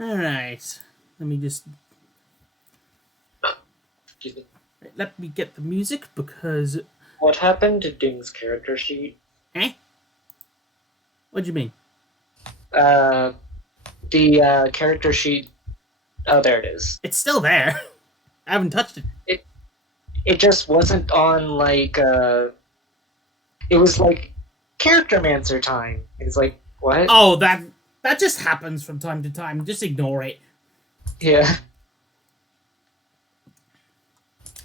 Alright. Let me just... Excuse me. Let me get the music, because... What happened to Ding's character sheet? Eh? What do you mean? The character sheet... Oh, there it is. It's still there. I haven't touched it. It just wasn't on, like, It was, like, Charactermancer time. It's like, what? Oh, that just happens from time to time. Just ignore it. Yeah.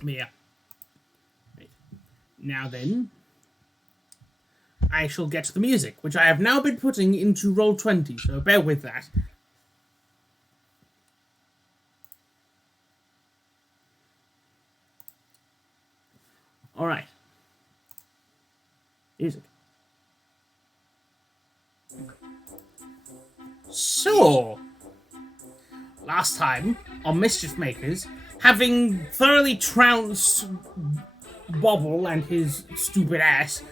Yeah. Right. Now then, I shall get the music, which I have now been putting into Roll20, so bear with that. Alright. Music. So, last time on Mischief Makers, having thoroughly trounced Bobble and his stupid ass,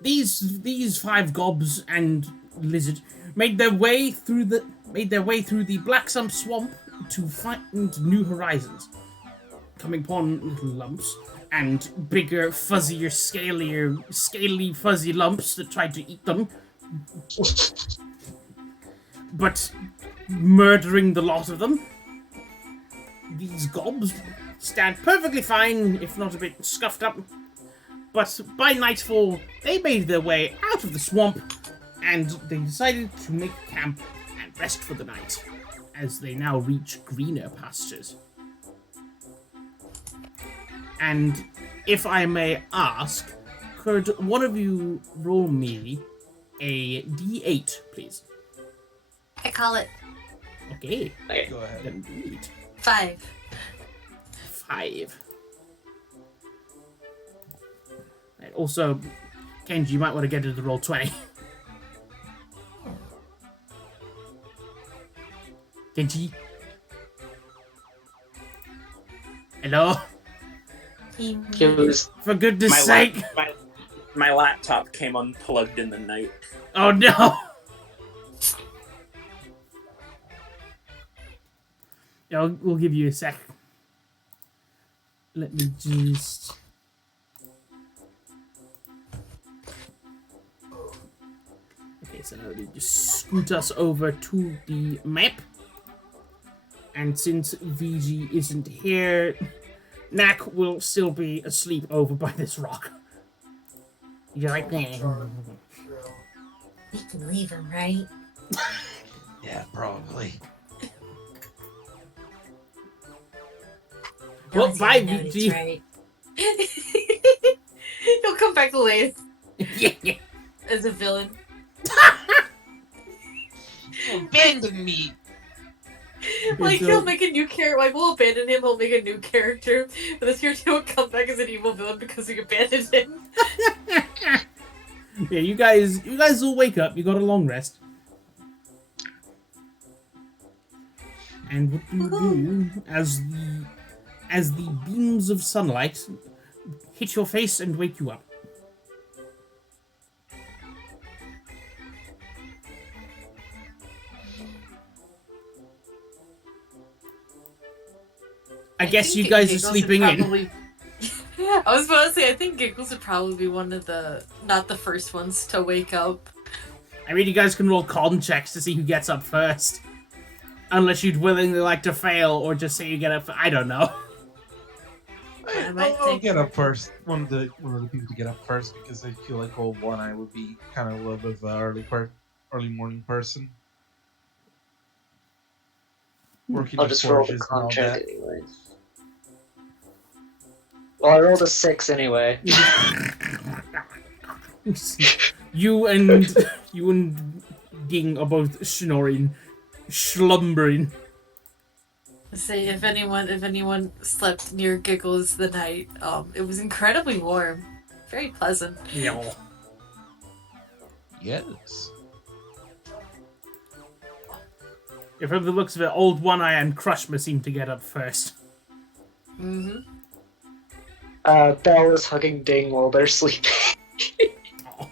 these 5 gobs and lizard made their way through the Black Sump Swamp to find new horizons, coming upon little lumps and bigger, fuzzier, scaly, fuzzy lumps that tried to eat them, but murdering the lot of them. These gobs stand perfectly fine, if not a bit scuffed up, but by nightfall they made their way out of the swamp and they decided to make camp and rest for the night, as they now reach greener pastures. And if I may ask, could one of you roll me a d8, please? I call it Okay, Go ahead. then do it. 5. 5. And also, Kenji, you might want to get into the roll 20. Kenji? Hello? It was... For goodness sake! My laptop came unplugged in the night. Oh no! Yeah, we'll give you a sec. Let me just... Okay, so now we just scoot us over to the map. And since VG isn't here, Knack will still be asleep over by this rock. You're right there. We can leave him, right? Yeah, probably. Well, No, bye, no, it's VG. right. He'll come back later Yeah. as a villain. Abandon me! Like, so- he'll make a new character. Like, we'll abandon him, he'll make a new character. But this character will come back as an evil villain because we abandoned him. Yeah, you guys will wake up. You got a long rest. And what do you do as the beams of sunlight hit your face and wake you up? I guess you guys are sleeping in. I was about to say, I think Giggles would probably be one of not the first ones to wake up. I mean, you guys can roll con checks to see who gets up first. Unless you'd willingly like to fail, or just say you get up. I don't know. I'll get up first. One of the people to get up first, because I feel like one I would be kind of a little bit of an early morning person. Working I'll with just roll the forges and all con check that. anyways. Well, I rolled a 6 anyway. You and Ding are both snoring, slumbering. Say if anyone slept near Giggles the night, it was incredibly warm, very pleasant. Yeah. Yes. If from the looks of it, Old One Eye and Crushma seem to get up first. Mm-hmm. Belle is hugging Ding while they're sleeping. Oh.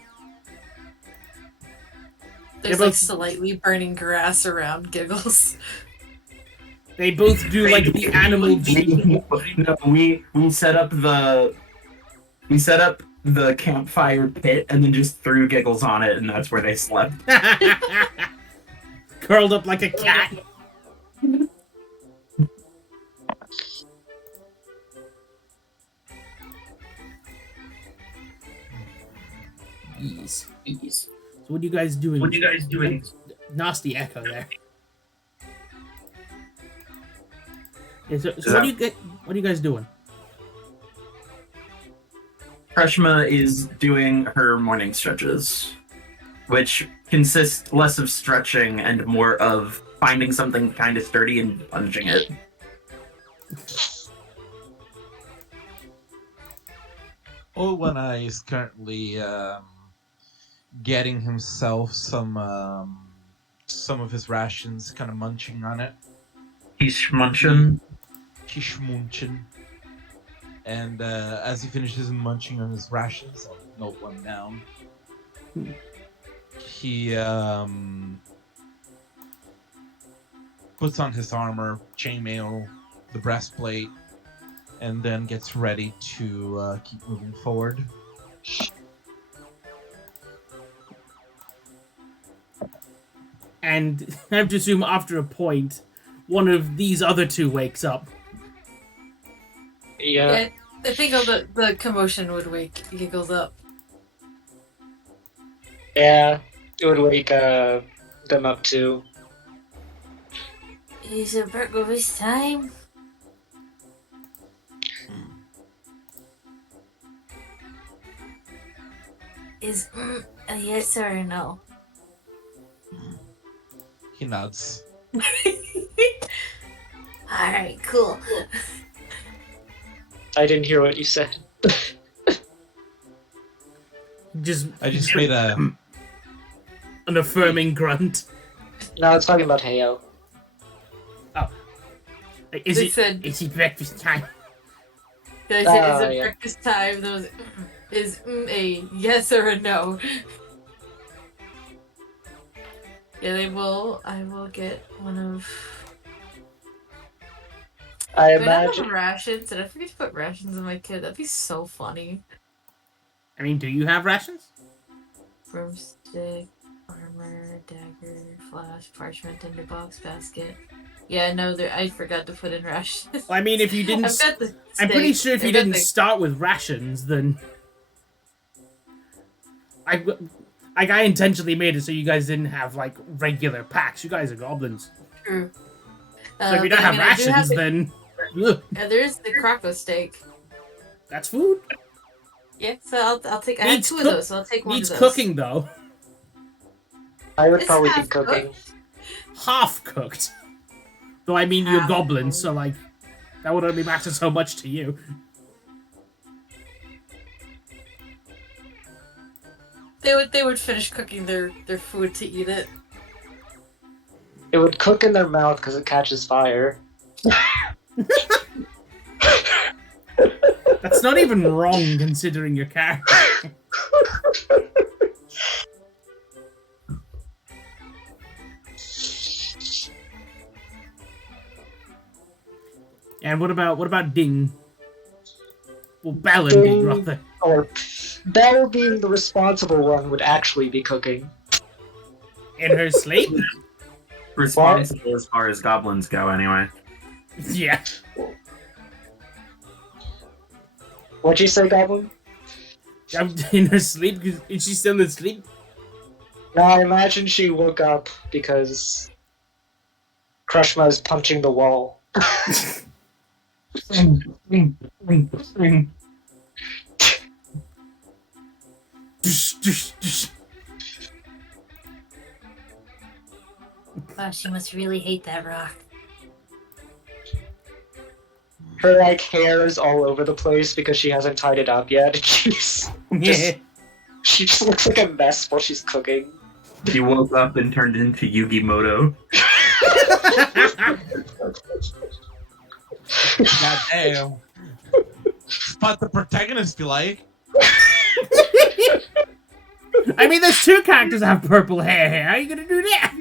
They're just They're like both- slightly burning grass around Giggles. They both do like the animal cheat. No, we set up the campfire pit and then just threw Giggles on it, and that's where they slept. Curled up like a cat. Yes. So what are you guys doing? Nasty echo there. Yeah, so what are you guys doing? Kreshma is doing her morning stretches, which consist less of stretching and more of finding something kind of sturdy and plunging it. Old One Eye is currently getting himself some of his rations, kind of munching on it. He's schmunching. He's schmunching. And as he finishes munching on his rations, I'll note one down. He puts on his armor, chainmail, the breastplate, and then gets ready to keep moving forward. And I have to assume after a point, one of these other two wakes up. Yeah. I think all the commotion would wake Giggles up. Yeah. It would wake them up too. Is it breakfast time? Is a yes or a no? He nods. Alright, cool. I didn't hear what you said. I just made an affirming grunt. No, I was talking about Heyo. Is They it said- is it breakfast time? I said, is it yeah. breakfast time? There was, is a yes or a no? Yeah, I will get one of... I Do I not have imagine. rations? Did I forget to put rations in my kit? That'd be so funny. I mean, do you have rations? Broomstick, armor, dagger, flash, parchment, tinderbox, basket. Yeah, no, I forgot to put in rations. Well, I mean, if you didn't, I've got the I'm pretty steak. sure if you I've got didn't the- start with rations, then I intentionally made it so you guys didn't have like regular packs. You guys are goblins, True. so if you don't but I have mean, I do rations, the- then ugh, there's the croco steak. that's food. Yeah, so I'll take. I have Needs two cook- of those, so I'll take one Needs of those. cooking though, I would It's probably be half cooking. cooked. half cooked. Though I mean, you're Half goblins, so like that would only matter so much to you. They would finish cooking their food to eat it. It would cook in their mouth because it catches fire. That's not even wrong considering your character. And what about Ding? Well, Bell and Ding, Ding. rather. Or Belle, being the responsible one, would actually be cooking. In her sleep? Responsible as far as goblins go, anyway. Yeah. What'd you say, Goblin? In her sleep? Is she still asleep? No, I imagine she woke up because Krushma is punching the wall. Wow, she must really hate that rock. Her like hair is all over the place because she hasn't tied it up yet. Yeah. She just looks like a mess while she's cooking. He woke up and turned into Yugi Moto. God damn. But the protagonist be like, I mean, there's two characters that have purple hair here. How are you gonna do that?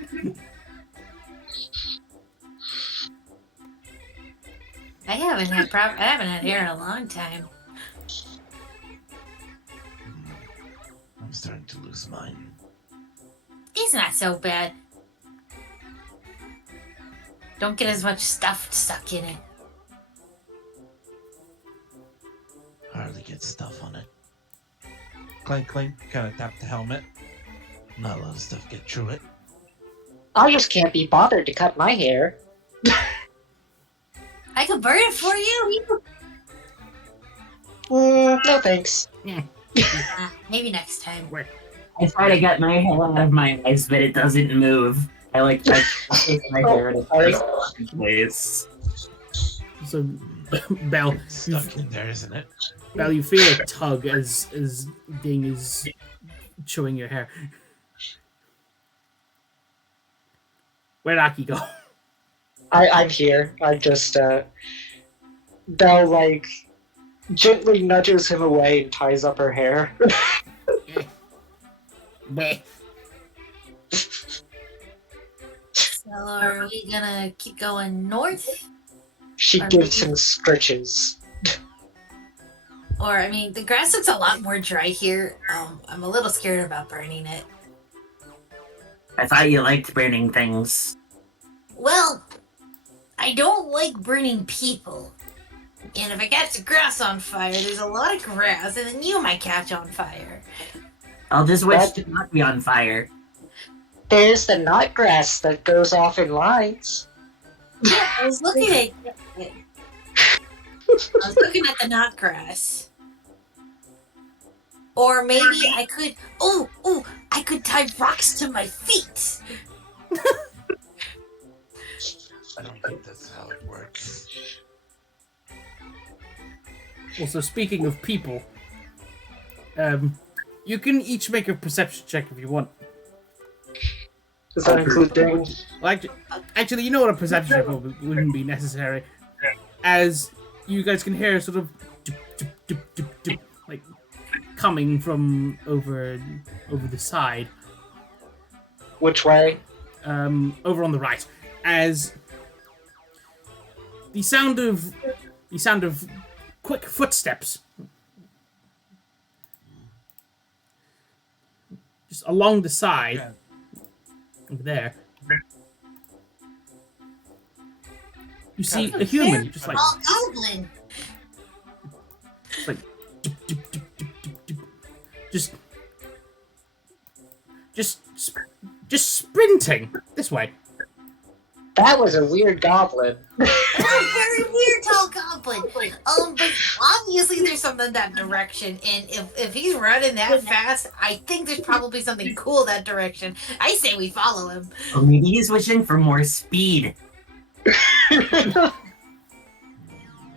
I haven't had hair in a long time. I'm starting to lose mine. It's not so bad. Don't get as much stuff stuck in it. Hardly get stuff on it. Clank, clank. Kind of tap the helmet. Not a lot of stuff get through it. I just can't be bothered to cut my hair. I could burn it for you. No thanks. Maybe next time. I try to get my hair out of my eyes, but it doesn't move. I like touch my hair in place. So, Belle, It's stuck in there, isn't it? Belle, you feel a tug as Ding is chewing your hair. Where'd Aki go? I'm here. I just, Belle, like, gently nudges him away and ties up her hair. Bleh. So are we gonna keep going north? She Are gives we- him stretches. Or, I mean, the grass looks a lot more dry here. I'm a little scared about burning it. I thought you liked burning things. Well, I don't like burning people. And if I catch the grass on fire, there's a lot of grass, and then you might catch on fire. I'll just wish That- to not be on fire. There's the knot grass that goes off in lines. Yeah, I was looking at the knot grass. Or maybe I could I could tie rocks to my feet. I don't think that's how it works. Also, speaking of people, you can each make a perception check if you want. Does that include Ding? Well, actually, you know what, a perception check wouldn't be necessary, as you guys can hear sort of doop, doop, doop, doop, doop, like coming from over the side, Which way? over on the right, as the sound of quick footsteps just along the side. Okay. Over there. You see a human, just like Goblin. dip, dip, dip, dip, dip, dip. just sprinting this way. That was a weird goblin. That's a very weird tall goblin. But obviously there's something in that direction, and if he's running that fast, I think there's probably something cool that direction. I say we follow him. Or maybe he's wishing for more speed. I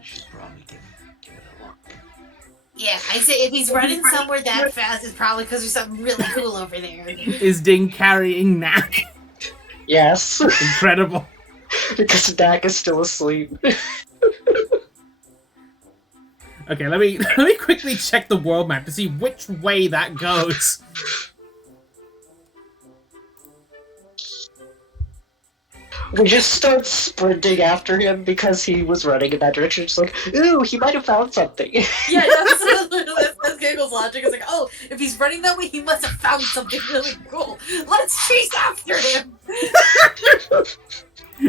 should probably give it a look. Yeah, I say if he's running somewhere that fast, it's probably because there's something really cool over there. Is Ding carrying Knack? Yes, Incredible. because Dak is still asleep. Okay, let me quickly check the world map to see which way that goes. We just start sprinting after him because he was running in that direction. Just like, ooh, he might have found something. Yeah, that's Giggle's logic. It's like, oh, if he's running that way, he must have found something really cool. Let's chase after him.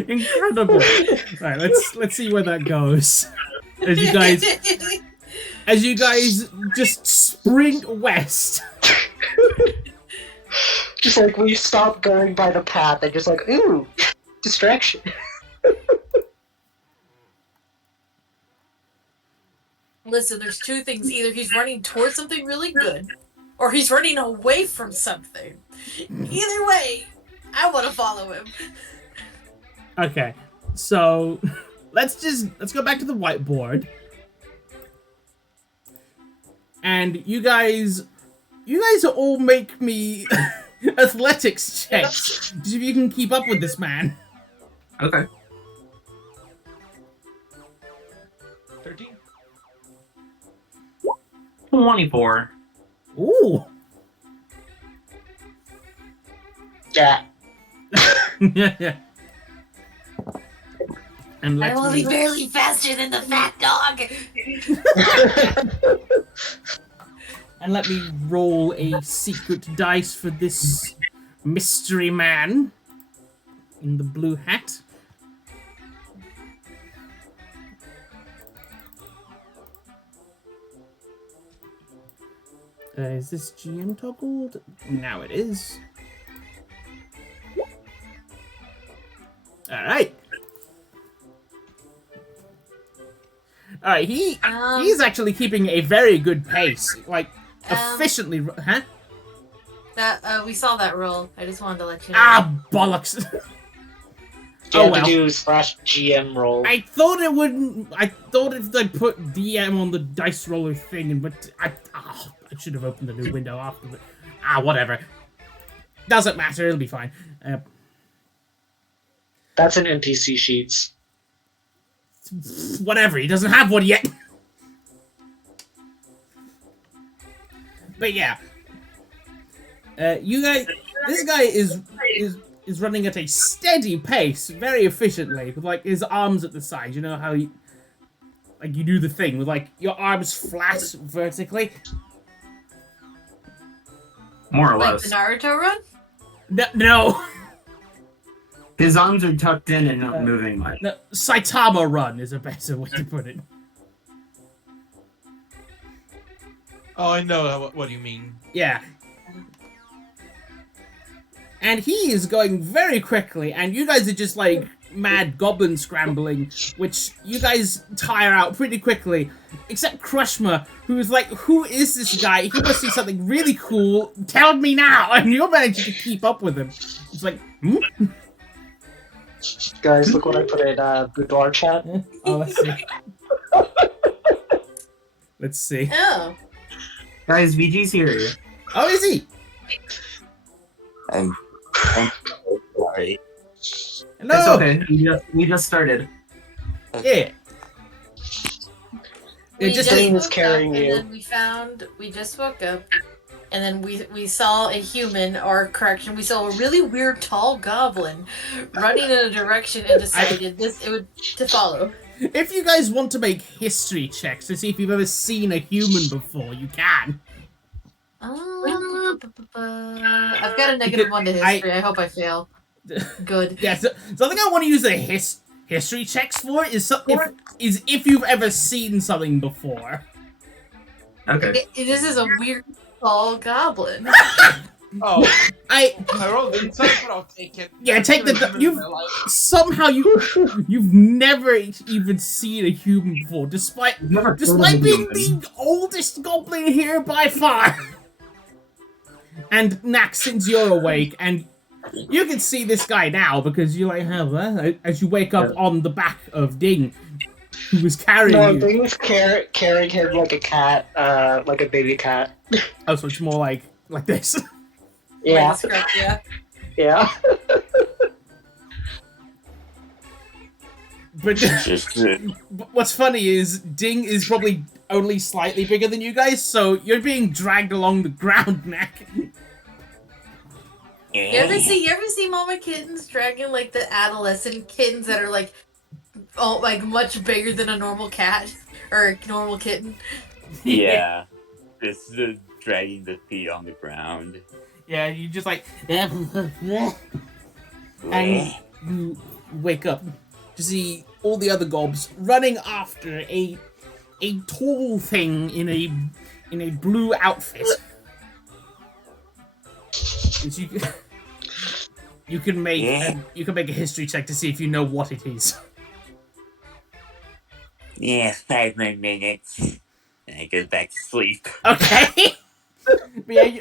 Incredible. Right, let's see where that goes. As you guys just sprint west. Just like we stop going by the path and just like, ooh, distraction. Listen, there's two things. Either he's running towards something really good, or he's running away from something. Either way, I want to follow him. Okay, so let's go back to the whiteboard, and you guys all make me athletics checks to see if you can keep up with this man. Okay. 13? 24. Ooh, Yeah. Yeah. And I'm let only me barely faster than the fat dog. roll a secret dice for this mystery man in the blue hat. Is this GM toggled? Now it is. Alright. Alright, he's actually keeping a very good pace. Like, efficiently. Huh? That we saw that roll. I just wanted to let you know. Ah, bollocks. You Oh have well. to do /GM roll. I thought it wouldn't. I thought if they put DM on the dice roller thing, but I should have opened the new window after. Whatever. Doesn't matter. It'll be fine. That's an NPC sheets. Whatever. He doesn't have one yet. But yeah. You guys. This guy is running at a steady pace, very efficiently, with like his arms at the side. You know how you do the thing with like your arms flat vertically. More or Like less. the Naruto run? No. His arms are tucked in and not moving much. No, Saitama run is a better way to put it. Oh, I know what you mean. Yeah. And he is going very quickly, and you guys are just like mad goblin scrambling, which you guys tire out pretty quickly. Except Crushma, who's like, who is this guy? He must do something really cool. Tell me now! And you're managing to keep up with him. It's like, hmm? Guys, look what I put in boudoir chat. Oh, let's see. Let's see. Oh. Guys, VG's here. Oh, is he? I'm sorry. Hello! It's okay. We just started. Yeah. We just Thing woke is carrying up, you. And then we just woke up, and then we saw a human, or correction, we saw a really weird tall goblin running in a direction and decided to follow. If you guys want to make history checks to see if you've ever seen a human before, you can. I've got a -1 to history. I hope I fail. Good. Yeah, so something I want to use the history checks for is if you've ever seen something before. Okay. This is a weird tall goblin. Oh, I rolled insight, but I'll take it. Yeah, take the- Never you've- in my life. somehow you've never even seen a human before, despite Never heard of a being human. the oldest goblin here by far. And Nax, since you're awake, and you can see this guy now because you like have as you wake up on the back of Ding, who was carrying No, you. Ding was carrying him like a cat, like a baby cat. Oh, so it's more like this. Yeah, That's correct, yeah. yeah. But what's funny is Ding is probably only slightly bigger than you guys, so you're being dragged along the ground, Knack. You ever see mama kittens dragging like the adolescent kittens that are like much bigger than a normal cat or a normal kitten? Yeah. This is dragging the feet on the ground. Yeah, you just like and you wake up to see all the other gobs running after a tall thing in a blue outfit. Which you can make a history check to see if you know what it is. Yeah, 5 more minutes. And I go back to sleep. Okay. But yeah,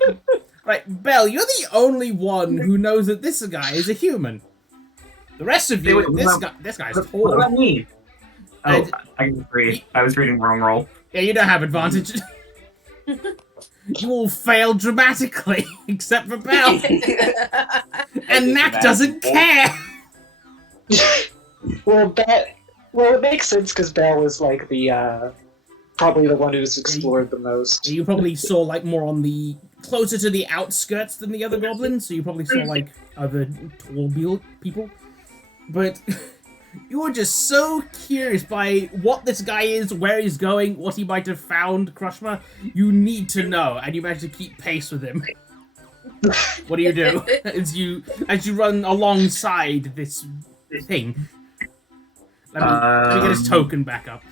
right, Belle, you're the only one who knows that this guy is a human. The rest of you, this guy's What tall. about me? Oh, I- I can read. I was reading wrong roll. Yeah, you don't have advantage. You all fail dramatically, except for Belle. And Knack doesn't care. Well, it makes sense because Belle was like the probably the one who's explored the most. You probably saw like more on the closer to the outskirts than the other goblins, so you probably saw like other tall people. But you were just so curious by what this guy is, where he's going, what he might have found, Krushma. You need to know, and you manage to keep pace with him. What do you do as you run alongside this thing? Let me get his token back up.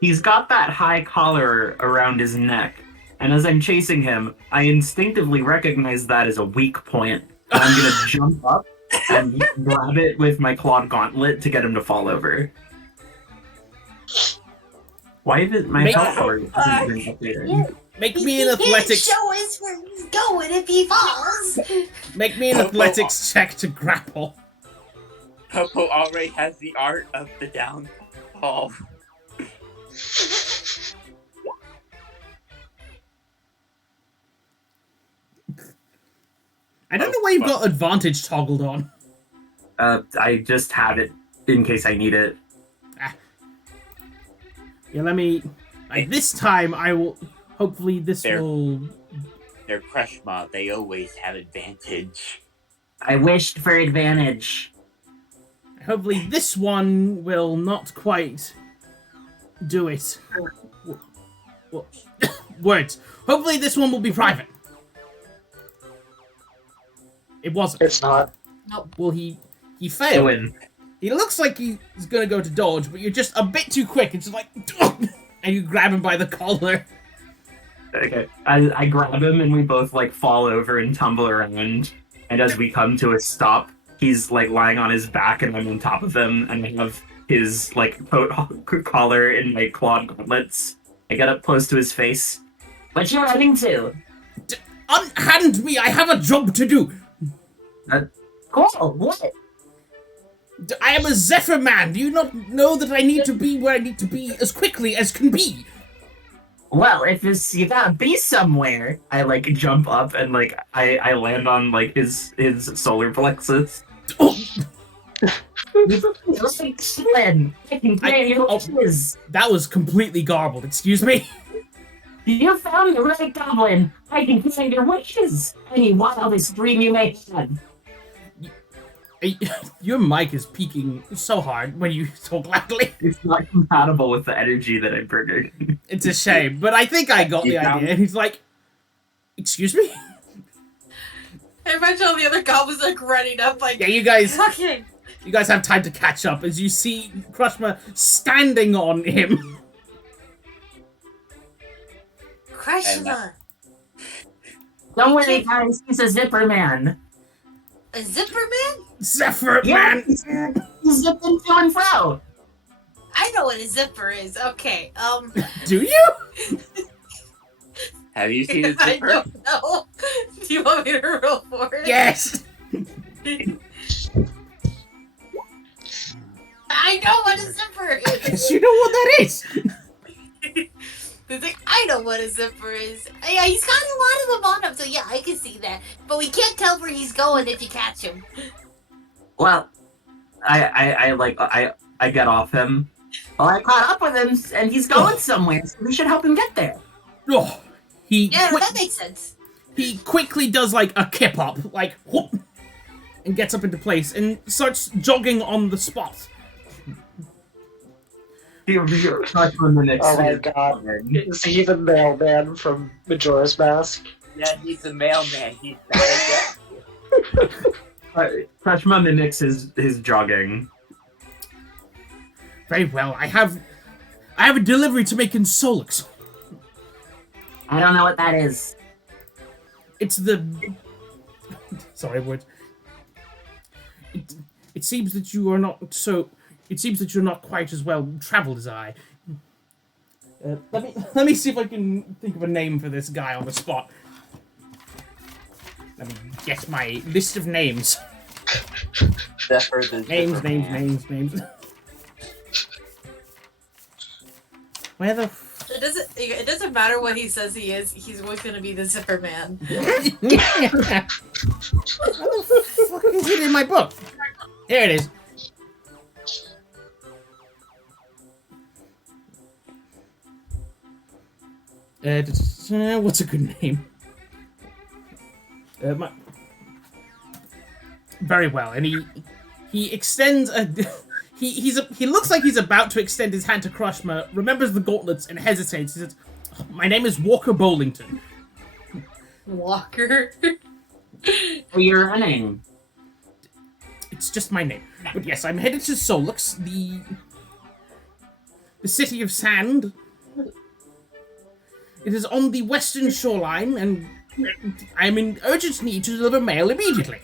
He's got that high collar around his neck, and as I'm chasing him, I instinctively recognize that as a weak point. And I'm gonna jump up and grab it with my clawed gauntlet to get him to fall over. Why is it my health bar hasn't been updated? Make me an athletics. Show us where he's going if he falls. Make me an athletics check to grapple. Popo already has the art of the downfall. I don't know why you've got advantage toggled on. I just have it in case I need it. Yeah, let me. This time I will. Hopefully, this will. They're Krushma. They always have advantage. I wished for advantage. Hopefully, this one will not quite do it. Words. Hopefully, this one will be private. It wasn't. It's not. Nope. Well, he failed. Win. He looks like he's gonna go to dodge, but you're just a bit too quick. It's just like, and you grab him by the collar. Okay, I grab him and we both like fall over and tumble around. And as we come to a stop, he's like lying on his back and I'm on top of him and I have his like coat collar and my clawed gauntlets. I get up close to his face. What you running to? Unhand me! I have a job to do. Cool. What? I am a Zephyr man. Do you not know that I need to be where I need to be as quickly as can be? Well, if you gotta be somewhere, I like jump up and like I land on like his solar plexus. Oh. That was completely garbled. Excuse me. You found the right goblin. I can grant your wishes. Any wildest dream you may have. Your mic is peaking so hard when you talk loudly. It's not compatible with the energy that I'm bringing. It's a shame, but I think I got the idea. And he's like, excuse me? I imagine all the other goblins like running up like, yeah, you guys have time to catch up as you see Krushma standing on him. Krushma. Don't worry, guys. He's a zipper man. A zipper man? Zephyr man! He's zipping to and fro. I know what a zipper is. Okay, Do you? Have you seen a I zipper? don't know. Do you want me to roll for it? Yes! I know what a zipper is. You know what that is? He's like, I know what a zipper is. Yeah, he's got a lot of them on him, so yeah, I can see that. But we can't tell where he's going if you catch him. Well, I get off him. Well, I caught up with him, and he's going somewhere, so we should help him get there. Oh, Yeah, that makes sense. He quickly does like a kip up, like whoop, and gets up into place and starts jogging on the spot. Oh my god. Is he the mailman from Majora's Mask? Yeah, he's the mailman. He's bad again. Krushma mimics his jogging. Very well, I have a delivery to make in Solix. I don't know what that is. It's the... Sorry, word. It seems that you are not so... It seems that you're not quite as well traveled as I. Let me see if I can think of a name for this guy on the spot. Let me get my list of names. Zephyr the Names. Zipper Man. Where the... It doesn't matter what he says he is. He's always gonna be the zipper man. Where the fuck is it in my book? There it is. What's a good name? Very well, and he extends a. He looks like he's about to extend his hand to Crushma, remembers the gauntlets, and hesitates. He says, "My name is Walker Bowlington." Walker. Are you running? It's just my name. But yes, I'm headed to Solux, the city of sand. It is on the western shoreline, and I'm in urgent need to deliver mail immediately.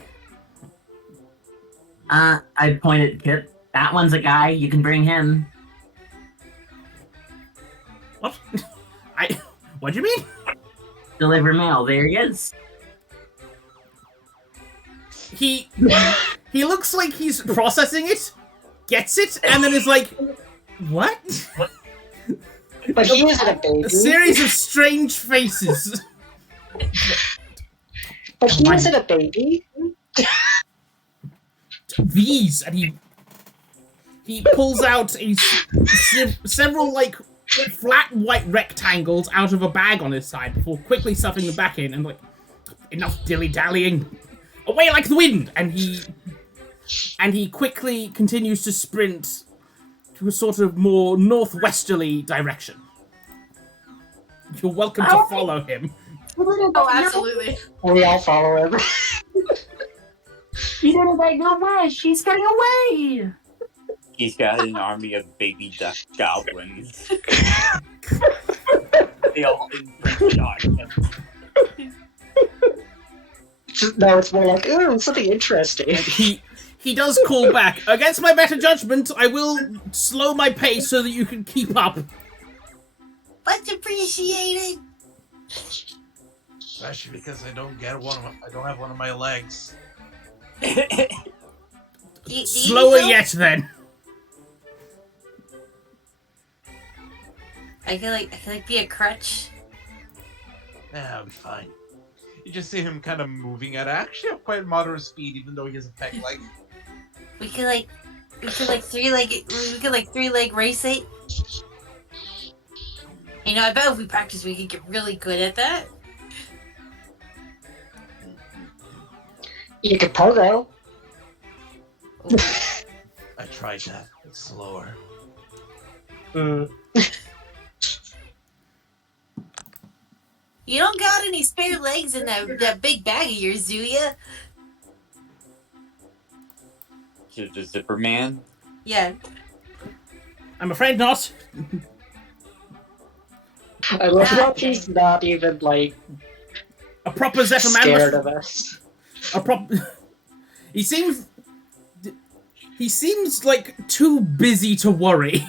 I point at Kip. That one's a guy. You can bring him. What? What do you mean? Deliver mail. There he is. He looks like he's processing it, gets it, and then is like, what? But he isn't a baby. A series of strange faces. But he isn't a baby. These, and he pulls out several like flat white rectangles out of a bag on his side before quickly stuffing them back in and like, enough dilly-dallying. Away like the wind! And he quickly continues to sprint to a sort of more northwesterly direction. You're welcome to follow him. Oh, absolutely. We all follow him. He didn't make no wish. She's getting away. He's got an army of baby duck goblins. They all imprint on him. No, it's more like, ooh, something interesting. He does call back. Against my better judgment, I will slow my pace so that you can keep up. Much appreciated. Especially because I don't have one of my legs. Slower yet, then. I feel like be a crutch. Nah, I'll be fine. You just see him kind of moving at actually a quite moderate speed, even though he has a peg leg. We could three leg race it. You know, I bet if we practice, we could get really good at that. You could pogo. I tried that. It's slower. You don't got any spare legs in that big bag of yours, do you? The Zipper Man. Yeah. I'm afraid not. I love how he's not even, like, A proper Zephyr man. scared of us. He seems like too busy to worry.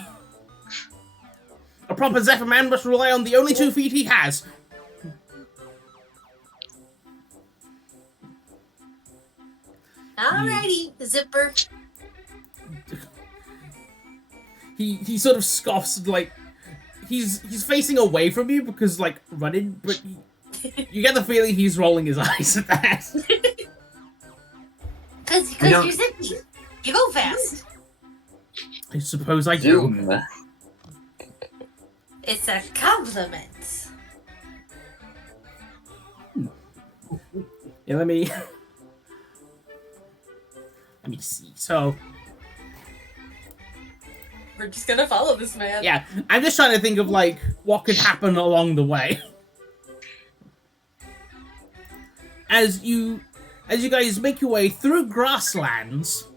A proper Zephyr man must rely on the only 2 feet he has. Alrighty, Zipper. He sort of scoffs, like he's facing away from you because like running, but you get the feeling he's rolling his eyes at that. Cause you're zippy. You go fast. I suppose I do. Zoom. It's a compliment. Yeah, let me see. So We're just gonna follow this man. yeah, I'm just trying to think of like what could happen along the way. As you guys make your way through grasslands,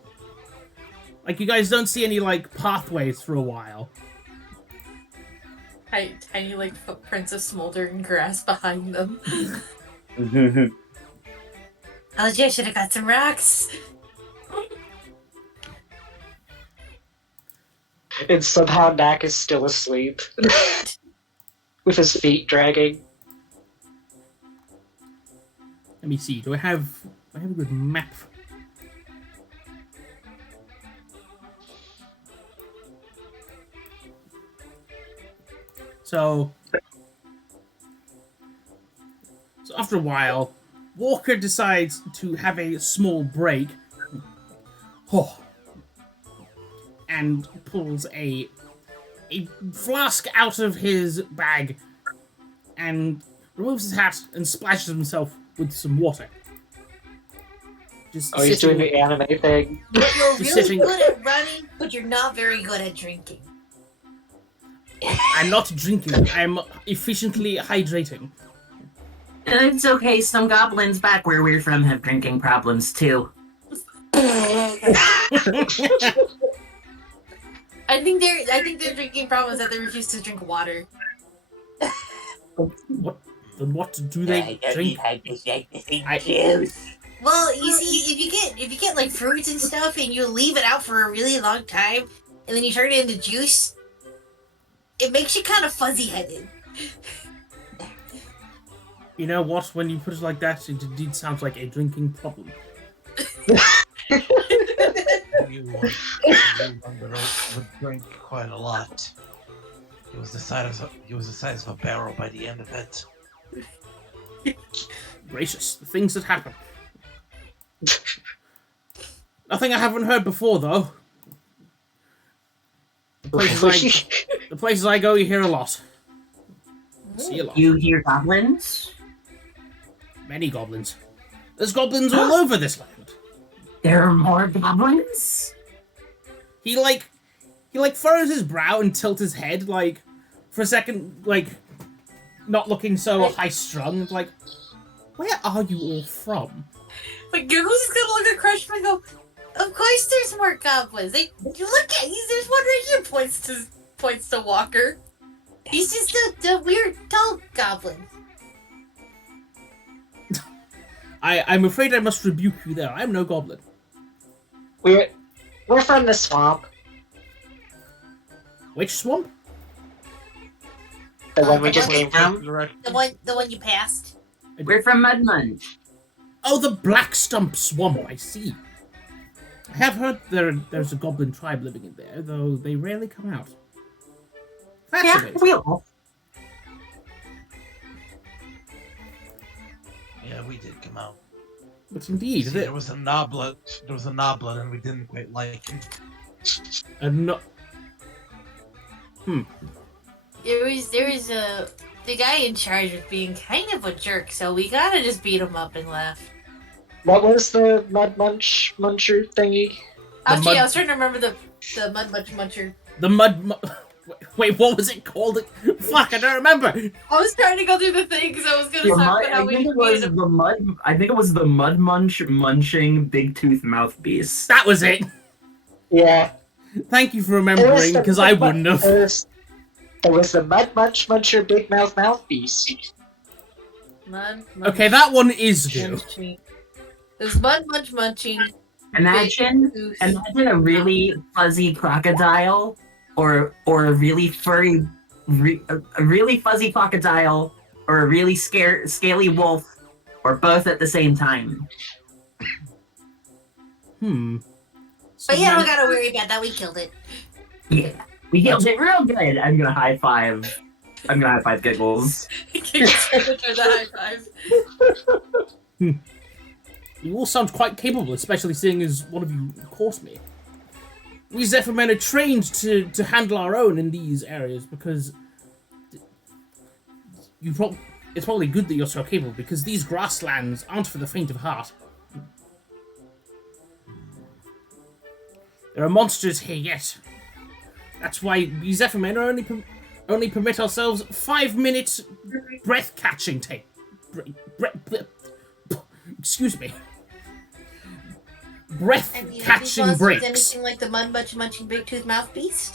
like you guys don't see any like pathways for a while. Tiny like footprints of smoldering grass behind them. Oh, gee, I should have got some rocks. And somehow Knack is still asleep. With his feet dragging. Let me see. Do I have a good map? So after a while, Walker decides to have a small break. And pulls a flask out of his bag and removes his hat and splashes himself with some water. Just Oh, he's doing sitting- the anime thing. You're Just really sitting- good at running, but you're not very good at drinking. I'm not drinking. I'm efficiently hydrating. It's okay, some goblins back where we're from have drinking problems too. I think their drinking problem is that they refuse to drink water. What do they drink? Juice. Well, you see, if you get like fruits and stuff, and you leave it out for a really long time, and then you turn it into juice, it makes you kind of fuzzy-headed. You know what? When you put it like that, it indeed sounds like a drinking problem. You would drink quite a lot. He was the size of a barrel by the end of it. Gracious, the things that happen. Nothing I haven't heard before, though. The places I go, you hear a lot. See a lot. You hear goblins? Many goblins. There's goblins all over this land. There are more goblins? He furrows his brow and tilts his head, like, for a second, like, not looking so high-strung, like, where are you all from? But Google's just gonna look at Crush and go, of course there's more goblins. You look at there's one right here, points to Walker. He's just the weird tall goblin. I'm afraid I must rebuke you there. I'm no goblin. We're from the swamp. Which swamp? The one we the just one- came from. The one you passed. We're from Mudmunch. Oh, the Black Stump Swamp, I see. I have heard there's a goblin tribe living in there, though they rarely come out. Yeah, Fascinating. we all. Yeah, we did come out. But indeed, See, there was a noblet. And we didn't quite like him. no. There was the guy in charge was being kind of a jerk, so we gotta just beat him up and laugh. What was the mud muncher thingy? Actually, mud- I was trying to remember the mud muncher. The Wait, what was it called? Fuck, I don't remember. I was trying to go through the thing because I was gonna talk about how we defeated him. I think it was the mud munching big tooth mouth beast. That was it. Yeah. Thank you for remembering, because I wouldn't have. It was the mud muncher big mouth beast. Mud Okay, that one is new. munching. There's mud munching. Imagine a really fuzzy crocodile, or a really furry, a really fuzzy crocodile, or a really scaly wolf, or both at the same time. But yeah, don't gotta worry about that. We killed it. Yeah, we killed it real good. I'm gonna high five Giggles. Return the high five. You all sound quite capable, especially seeing as one of you caused me. We Zephyrmen are trained to handle our own in these areas because it's probably good that you're so capable, because these grasslands aren't for the faint of heart. There are monsters here yet. That's why we Zephyrmen are only permit ourselves 5 minutes breath-catching tape. Excuse me. And Breath-catching breaks. Anything like the mud munching big tooth mouth beast?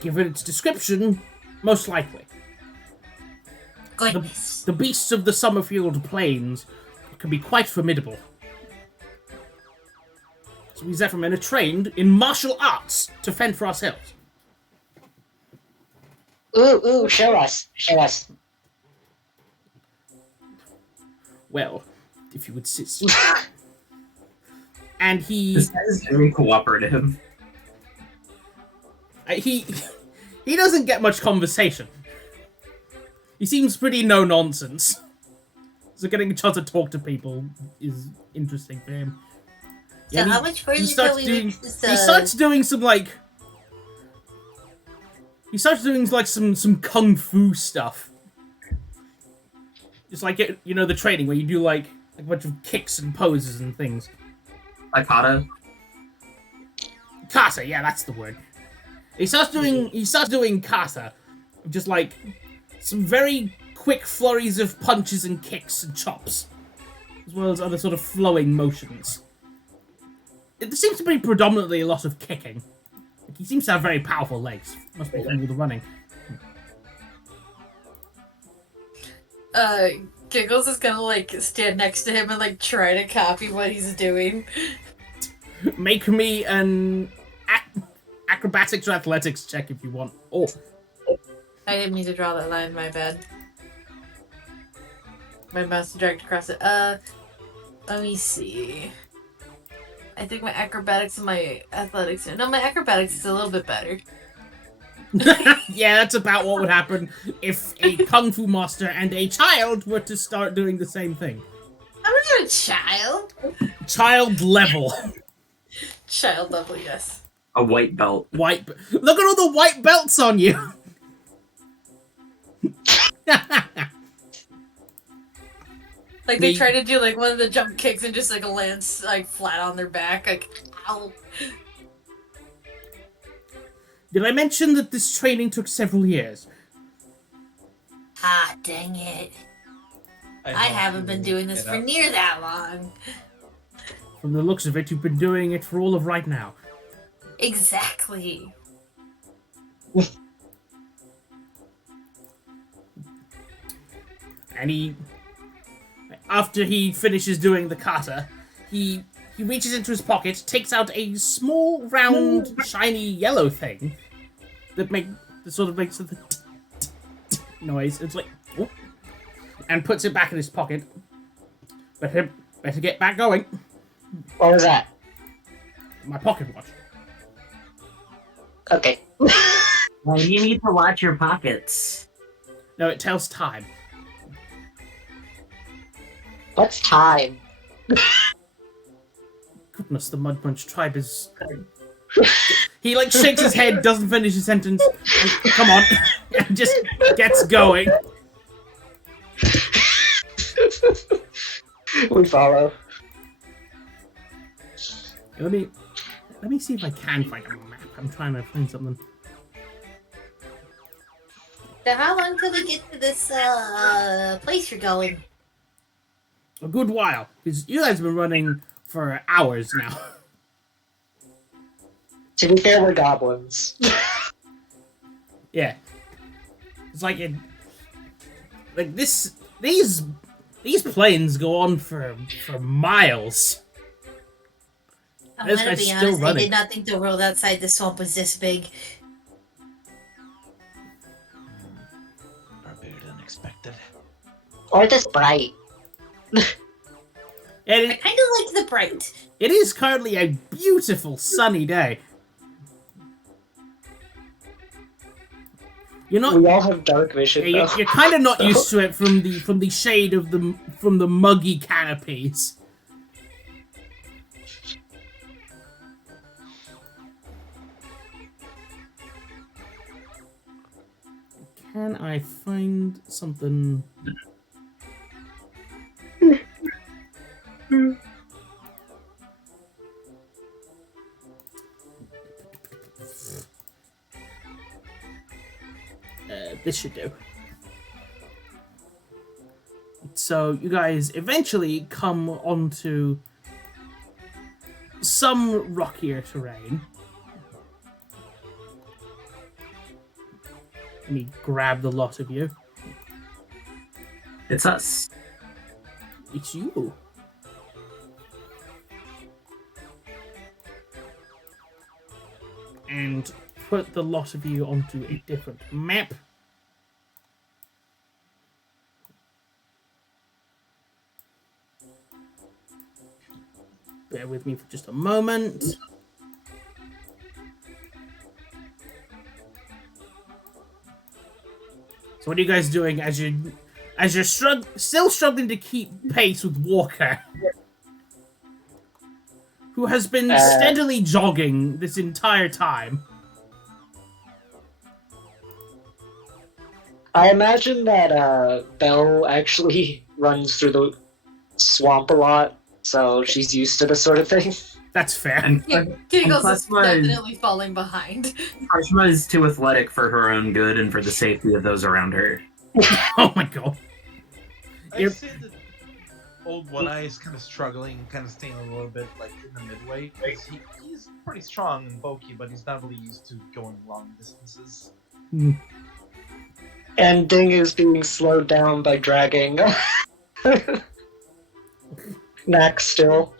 Given its description, most likely. Goodness. The beasts of the Summerfield Plains can be quite formidable. So we Zephyrmen are trained in martial arts to fend for ourselves. Ooh, show us. Well, if you insist. And he This guy is very cooperative. he doesn't get much conversation. He seems pretty no nonsense. So getting a chance to talk to people is interesting for him. So Yeah, how much further he can starts we doing reach this? he starts doing some some kung fu stuff. It's like the training where you do like a bunch of kicks and poses and things. Like kata. Kata, yeah, that's the word. He starts doing kata, just like some very quick flurries of punches and kicks and chops, as well as other sort of flowing motions. It seems to be predominantly a lot of kicking. Like, he seems to have very powerful legs. Must be from all the running. Giggles is gonna like stand next to him and like try to copy what he's doing. Make me an acrobatics or athletics check if you want. Oh, I didn't mean to draw that line, my bad. My mouse dragged across it. Let me see. I think my acrobatics and my athletics. No, my acrobatics is a little bit better. yeah, that's about what would happen if a kung fu master and a child were to start doing the same thing. I'm not a child. Child level. Child level, yes. A white belt. Look at all the white belts on you. Like they try to do like one of the jump kicks and just like lands like flat on their back, like ow. Did I mention that this training took several years? Ah, dang it. I haven't been doing this for near that long. From the looks of it, you've been doing it for all of right now. Exactly. And after he finishes doing the kata, he reaches into his pocket, takes out a small, round, shiny yellow thing that sort of makes the noise. It's like, oh, and puts it back in his pocket. Better get back going. What was that? My pocket watch. Okay. Well, you need to watch your pockets. No, it tells time. What's time? Goodness, the Mud Punch tribe is... He, like, shakes his head, doesn't finish his sentence, and, come on, and just gets going. We follow. Let me see if I can find a map. I'm trying to find something. So how long till we get to this place you're going? A good while, because you guys have been running for hours now. To be fair, we're goblins. Yeah. It's like these planes go on for miles. I'm This gonna guy's be still honest, I running. did not think the world outside the swamp was this big. Far bigger than expected. Or this bright. And I kind of like the bright. it is currently a beautiful sunny day. You're not. We all have dark vision, Yeah, though. you're kind of not used to it from the shade of the muggy canopies. Can I find something? This should do. So you guys eventually come onto some rockier terrain. Let me grab the lot of you. It's us. It's you. And put the lot of you onto a different map. Bear with me for just a moment. So what are you guys doing as you're still struggling to keep pace with Walker, who has been steadily jogging this entire time? I imagine that Belle actually runs through the swamp a lot, so she's used to this sort of thing. That's fair. And, Yeah, and Giggles is Klesma is, definitely falling behind. Karshma is too athletic for her own good and for the safety of those around her. Oh my god. I Yep. say that Old One Eye is kind of struggling, kind of staying a little bit like in the midway, because he's pretty strong and bulky, but he's not really used to going long distances. And Ding is being slowed down by dragging Max still.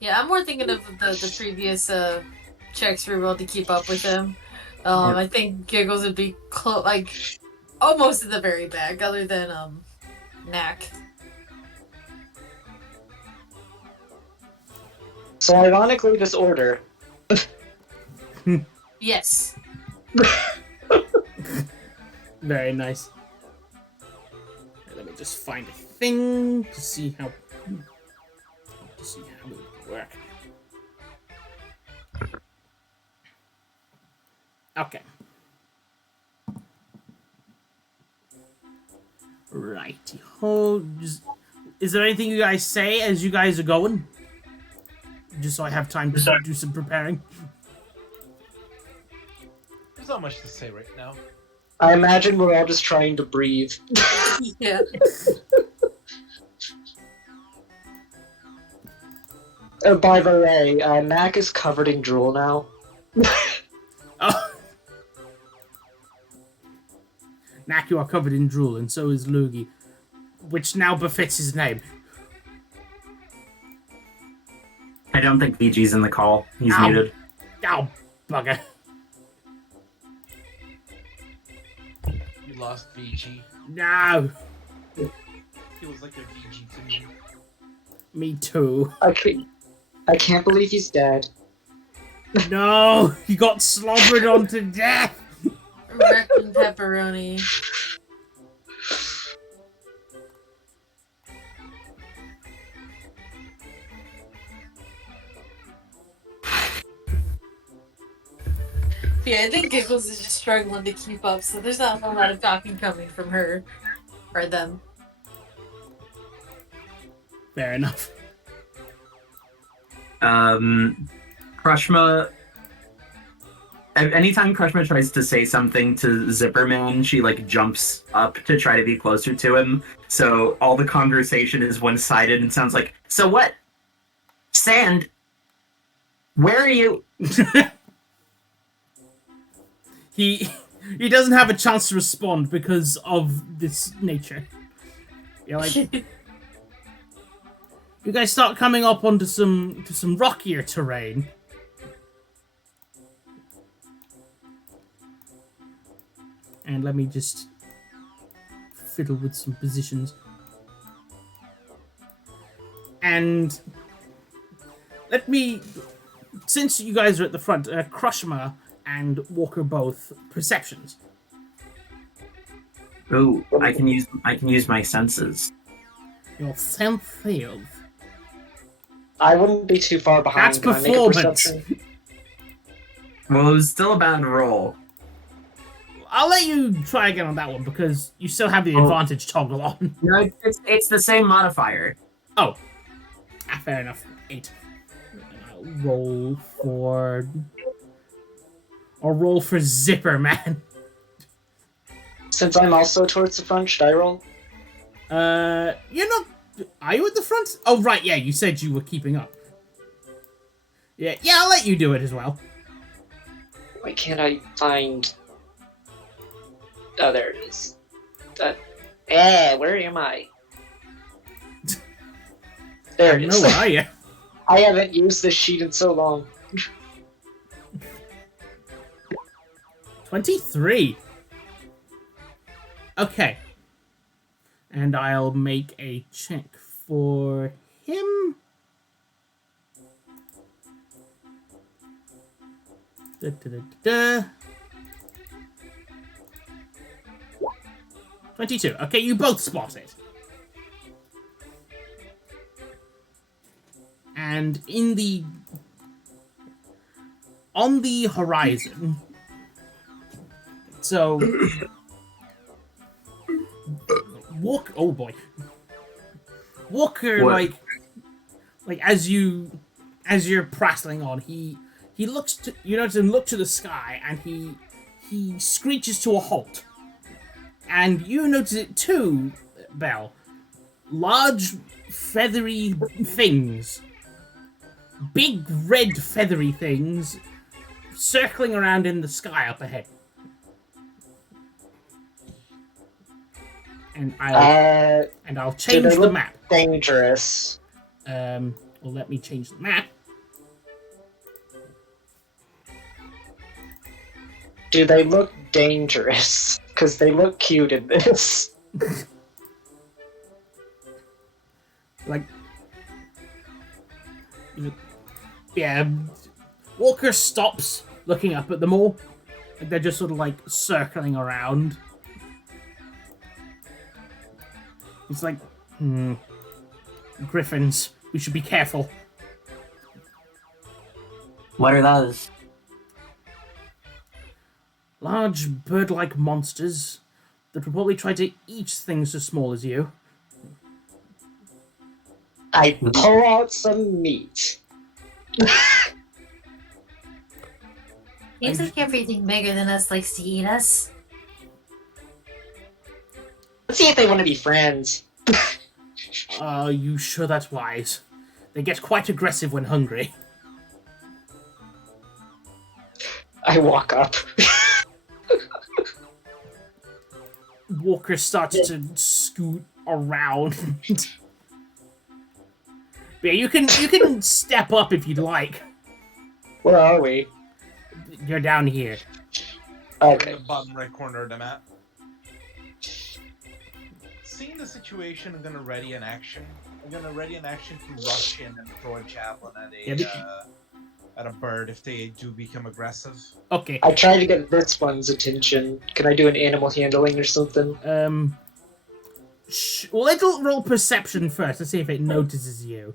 Yeah, I'm more thinking of the previous checks we rolled to keep up with him. I think Giggles would be like almost at the very back, other than Knack. So ironically, this order. Yes. Very nice. Let me just find a thing to see how it would work. Okay. Righty ho. Is there anything you guys say as you guys are going? Just so I have time to do some preparing. There's not much to say right now. I imagine we're all just trying to breathe. Yeah. By the way, Mac is covered in drool now. Oh. Nak, you are covered in drool, and so is Lugi, which now befits his name. I don't think VG's in the call. He's Ow. muted. Oh, bugger. You lost VG. No. He was like a VG to me. Me too. I can't believe he's dead. No, he got slobbered on to death. Wrecked in pepperoni. Yeah, I think Giggles is just struggling to keep up, so there's not a lot of talking coming from her or them. Fair enough. Krushma. Anytime Krushma tries to say something to Zipperman, she like jumps up to try to be closer to him. So all the conversation is one-sided and sounds like, "So what? Sand? Where are you?" He doesn't have a chance to respond because of this nature. You're like, you guys start coming up onto some rockier terrain. And let me just fiddle with some positions. And let me, since you guys are at the front, Krushma and Walker both perceptions. Ooh, I can use my senses. Your sense failed. I wouldn't be too far behind. That's Can I make a performance. perception? Well, it was still a bad roll. I'll let you try again on that one because you still have the advantage toggle on. No, it's the same modifier. Oh. Fair enough. 8. And I'll roll for... I'll roll for Zipper, man. Since I'm also towards the front, should I roll? You're not... Are you at the front? Oh, right, yeah, you said you were keeping up. Yeah, I'll let you do it as well. Why can't I find... Oh, there it is. Where am I? There it is. Where are you? I haven't used this sheet in so long. 23. Okay. And I'll make a check for him. Da, da, da, da. 22. Okay, you both spot it. And on the horizon, so Walker. Oh boy. Walker, What? like as you're prattling on, he looks to, you notice him look to the sky, and he screeches to a halt. And you notice it too, Belle. Large feathery things, big red feathery things, circling around in the sky up ahead. And I'll do change they the look map. dangerous? Well, let me change the map. Do they look dangerous? Because they look cute in this. Like, yeah, Walker stops looking up at them all. They're just sort of like circling around. He's like, griffins, we should be careful. What are those? Large bird-like monsters that will probably try to eat things as small as you. I pull out some meat. Seems like everything bigger than us likes to eat us. Let's see if they want to be friends. Are you sure that's wise? They get quite aggressive when hungry. I walk up. Walker starts to scoot around. Yeah, you can step up if you'd like. Where are we? You're down here. Okay. In the bottom right corner of the map. Seeing the situation, I'm gonna ready an action. I'm gonna ready an action to rush in and throw a javelin at a bird if they do become aggressive. Okay. I try to get this one's attention. Can I do an animal handling or something? Well, it'll roll perception first to see if it notices you.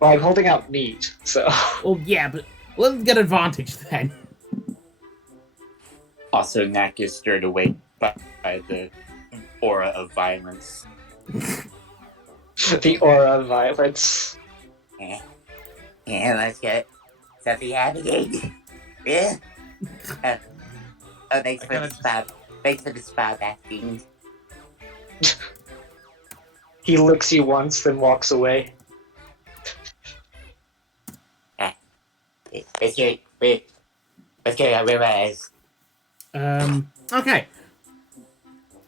Well, I'm holding out meat, so... Well, yeah, but let's get advantage then. Also, Knack is stirred away by the aura of violence. The aura of violence. Yeah, let's get something happening. Yeah. Thanks for the spot. Thanks for the spot acting. He looks you once, then walks away. Let's get realize. Okay.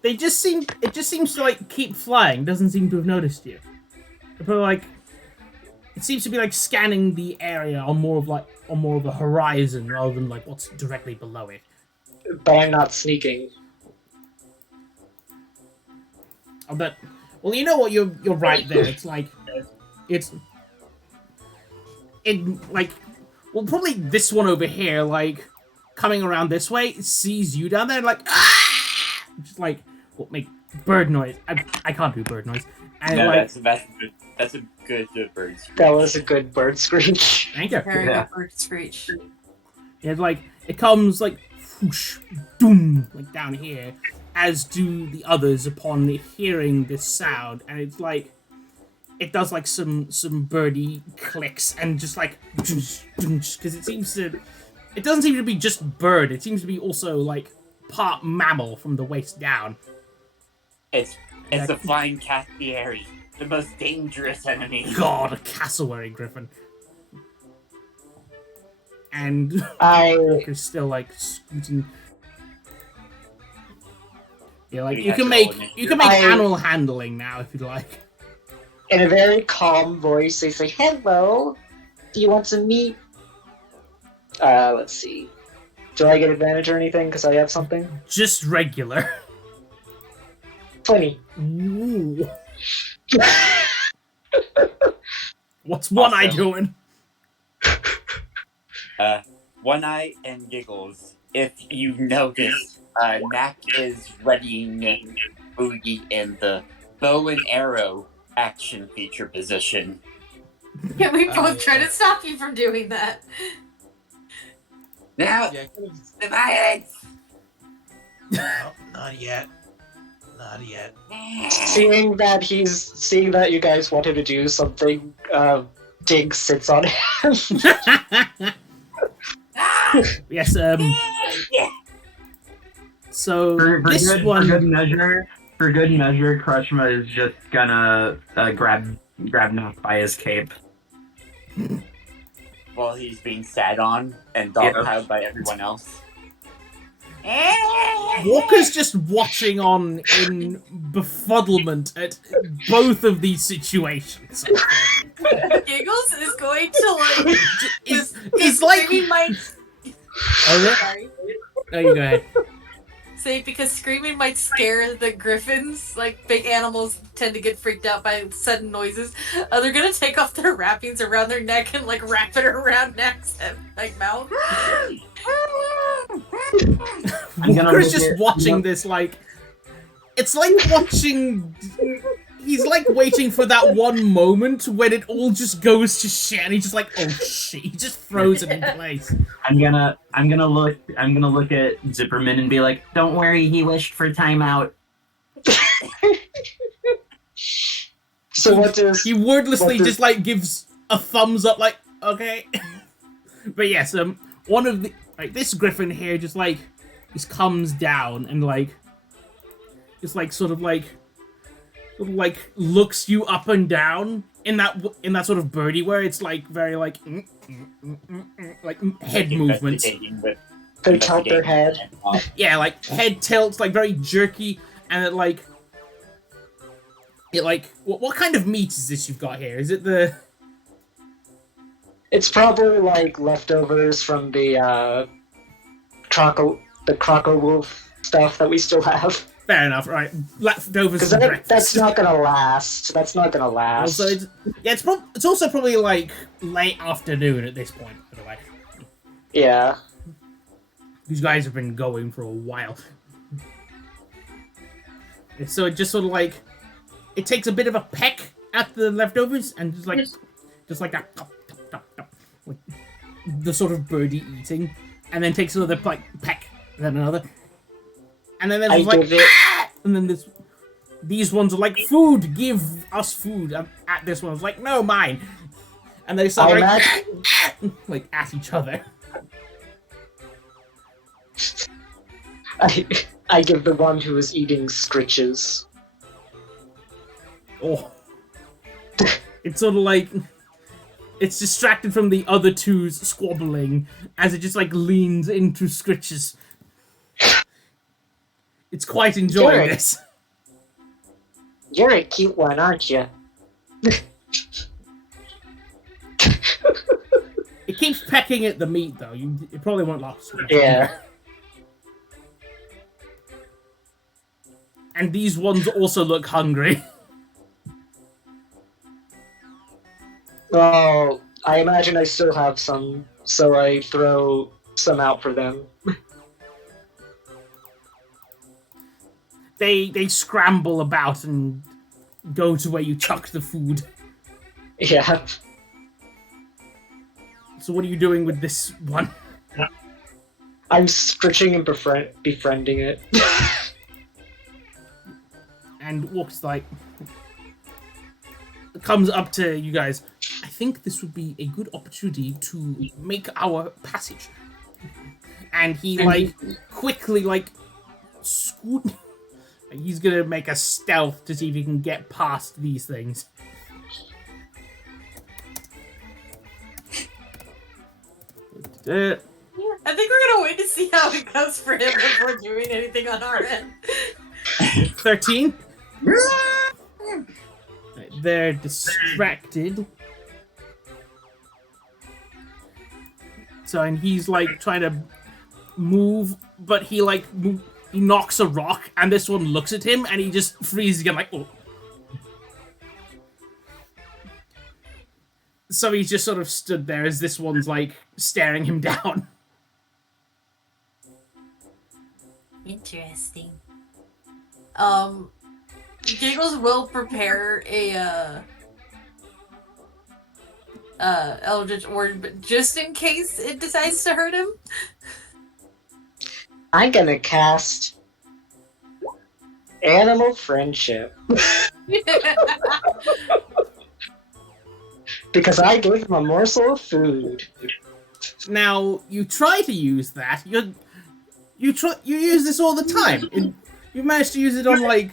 It just seems to like keep flying. Doesn't seem to have noticed you. But like, it seems to be like scanning the area on more of the horizon rather than like what's directly below it. But I'm not sneaking. But well, you know what? You're right there. It's like well, probably this one over here, like coming around this way, sees you down there, and like just like make bird noise. I can't do bird noise. And No, like, that's a good bird. That was a good bird screech. thank you. Very Yeah. good bird screech. It's like it comes like whoosh, doom, like down here, as do the others upon hearing this sound, and it's like it does like some birdie clicks and just like because it doesn't seem to be just bird. It seems to be also like part mammal from the waist down. It's the flying caspiary, the most dangerous enemy. God, a cassowary griffin. And I Walker's still like scooting. Yeah, like We you have can to make roll initiative. you can make I- animal handling now if you'd like. in a very calm voice, they say, "Hello, do you want some meat?" Let's see. Do I get advantage or anything because I have something? Just regular. 20. Ooh. What's one eye Awesome. doing? One Eye and Giggles. If you notice, Knack is readying Boogie in the bow and arrow action feature position. Yeah, we both try to stop you from doing that. Now, Yeah, the violence! no, not yet. Not yet. Seeing that you guys want him to do something, Dig sits on him. Yes. So For this good, one. for good measure, Krushma is just gonna grab Knock by his cape. While he's being sat on and dogpiled by everyone else. Walker's just watching on in befuddlement at both of these situations. Giggles is going to like. It's like. Screaming might. Oh, Sorry. no, you go ahead. Say because screaming might scare the griffins. Like big animals tend to get freaked out by sudden noises. They're gonna take off their wrappings around their neck and like wrap it around necks and like mouth. Walker's just watching this like. It's like watching. He's like waiting for that one moment when it all just goes to shit, and he's just like, "Oh shit!" He just throws it in place. I'm gonna look at Zipperman and be like, "Don't worry, he wished for timeout." So what does He wordlessly just like gives a thumbs up, like, "Okay." But yes, one of the this griffin here just comes down and just sort of looks you up and down in that sort of birdie where it's like very like head movements. they tilt their head? Yeah, like head tilts, like very jerky, and it what kind of meat is this you've got here? Is it the? It's probably like leftovers from the Croco Wolf stuff that we still have. Fair enough, right? Leftovers Because from breakfast. that's not gonna last. That's not gonna last. Also, it's also probably like late afternoon at this point. By the way, Yeah. these guys have been going for a while. So it just sort of it takes a bit of a peck at the leftovers and just like that, like the sort of birdie eating, and then takes another peck, and then another, and then there's and then these ones are like, "Food, give us food." And at this one's like, "No, mine," and they start like at each other. I give the one who is eating scritches. Oh, it's sort of it's distracted from the other two's squabbling as it just leans into Scritches. It's quite enjoying this. You're a cute one, aren't you? It keeps pecking at the meat though. It probably won't last. Yeah. And these ones also look hungry. Oh, I imagine I still have some, so I throw some out for them. They scramble about and go to where you chuck the food. Yeah. So what are you doing with this one? I'm scritching and befriending it. And walks comes up to you guys. I think this would be a good opportunity to make our passage. And he quickly scoot. He's gonna make a stealth to see if he can get past these things. I think we're gonna wait to see how it goes for him before doing anything on our end. 13. They're distracted. So, and he's trying to move, but he he knocks a rock, and this one looks at him, and he just freezes again, oh. So he's just sort of stood there as this one's staring him down. Interesting. Giggles will prepare a Eldritch Ward, but just in case it decides to hurt him. I'm gonna cast Animal friendship. Because I gave him a morsel of food. Now, you try to use that. You use this all the time. You manage to use it on, like,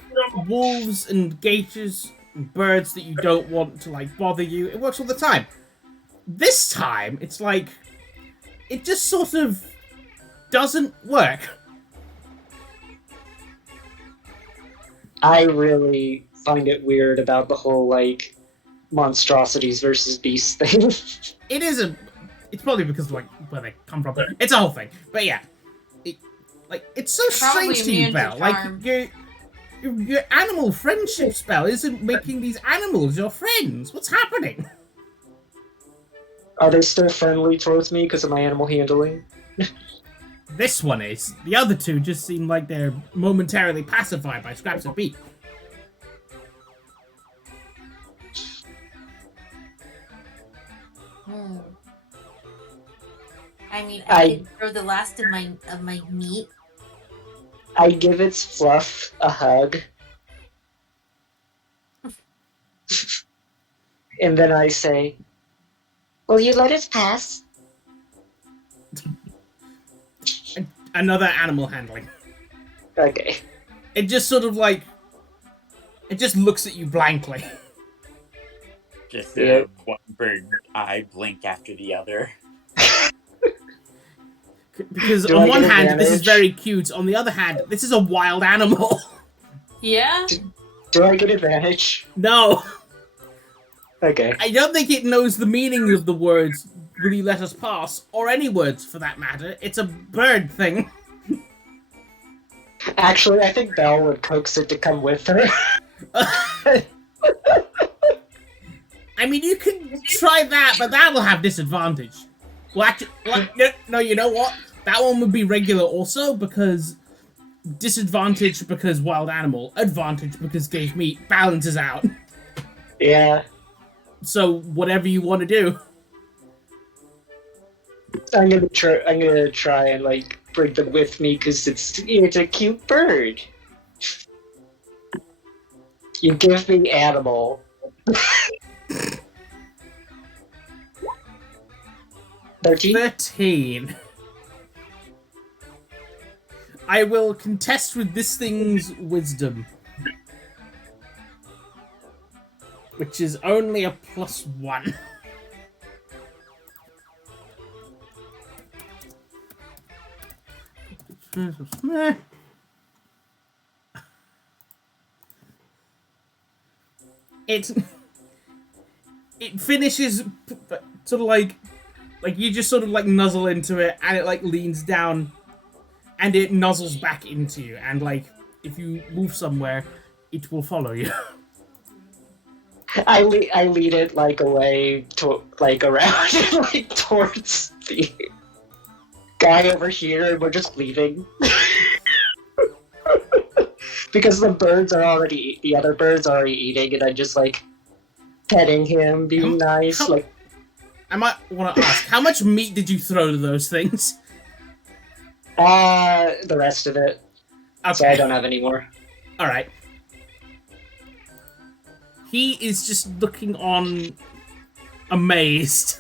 wolves and gators and birds that you don't want to, like, bother you. It works all the time. This time, it's like... It just sort of doesn't work. I really find it weird about the whole, like, monstrosities versus beasts thing. It is a... It's probably because of, like, where they come from. It's a whole thing. But yeah. It's so Probably strange to you, immune to Belle. Like, charm. your animal friendship spell isn't making these animals your friends. What's happening? Are they still friendly towards me because of my animal handling? This one is. The other two just seem like they're momentarily pacified by scraps of beef. I mean, I did throw the last of my meat. I give its fluff a hug. And then I say, "Will you let us pass?" Another animal handling. Okay. It just sort of like... It just looks at you blankly. Just Yep. one bird eye blink after the other. Because Do on I one get hand, this is advantage? very cute. On the other hand, this is a wild animal. Yeah? Do I get advantage? No. Okay. I don't think it knows the meaning of the words, "Will you let us pass?" Or any words, for that matter. It's a bird thing. Actually, I think Belle would coax it to come with her. I mean, you can try that, but that'll have disadvantage. Well, actually, no, you know what? That one would be regular also, because disadvantage because wild animal, advantage because gave meat, balances out. Yeah. So, whatever you want to do. I'm gonna try and like bring them with me because it's a cute bird. You give me animal. 13? 13. I will contest with this thing's wisdom. Which is only a +1. It finishes sort of like you just sort of like nuzzle into it, and it like leans down, and it nuzzles back into you, and like if you move somewhere, it will follow you. I lead it like away to like around like towards the guy over here, and we're just leaving. Because the other birds are already eating, and I'm just like petting him, being nice. Like, I might want to ask, how much meat did you throw to those things? the rest of it. Okay. So I don't have any more. Alright. He is just looking on, amazed.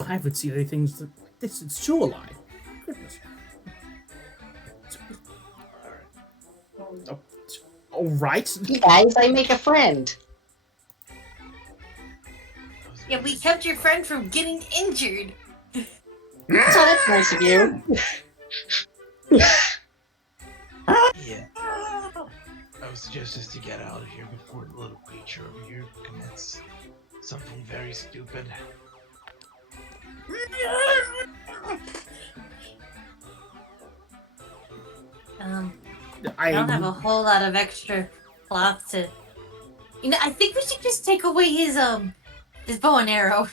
I haven't seen anything like this in shoreline. Goodness. Alright. Hey guys, I make a friend. Yeah, we kept your friend from getting injured. So that's nice of you. Yeah. I would suggest us to get out of here before the little creature over here commits something very stupid. I don't have a whole lot of extra cloth to. You know, I think we should just take away his bow and arrow.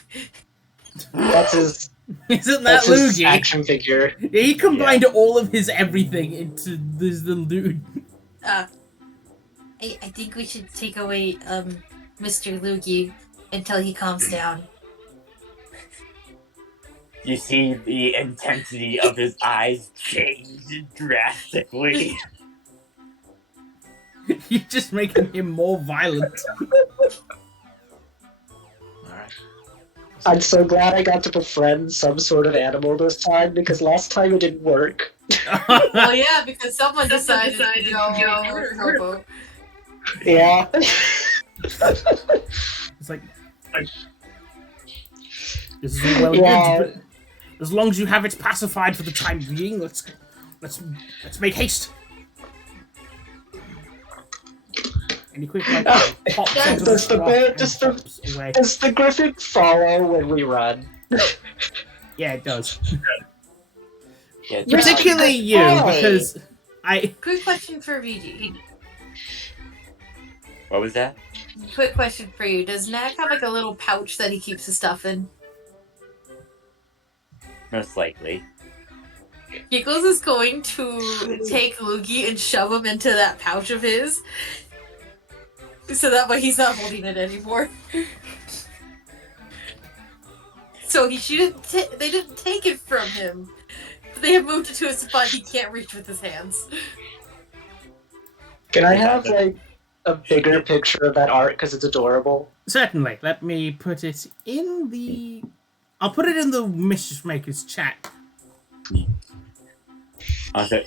That's his. Isn't that That's his Luigi? action figure. Yeah, he combined all of his everything into this little dude. I think we should take away Mr. Luigi until he calms down. You see the intensity of his eyes change drastically. You're just making him more violent. Alright. I'm so glad I got to befriend some sort of animal this time, because last time it didn't work. Well, yeah, because someone decided to go murder hobo. Yeah. It's like this is all well and Yeah. good, but as long as you have it pacified for the time being, let's make haste. Any quick like pops onto Does the rock bear- and does the- pops away. Does the griffin follow when we run? Yeah, it does. Yeah, Particularly you, Why? because I Quick question for VG. what was that? Quick question for you. Does Knack have like a little pouch that he keeps his stuff in? Most likely. Giggles is going to take Loogie and shove him into that pouch of his. So that way he's not holding it anymore. So they didn't take it from him. They have moved it to a spot he can't reach with his hands. Can I have, like, a bigger picture of that art, because it's adorable? certainly let me put it in the. I'll put it in the Mischif Maker's chat. Also,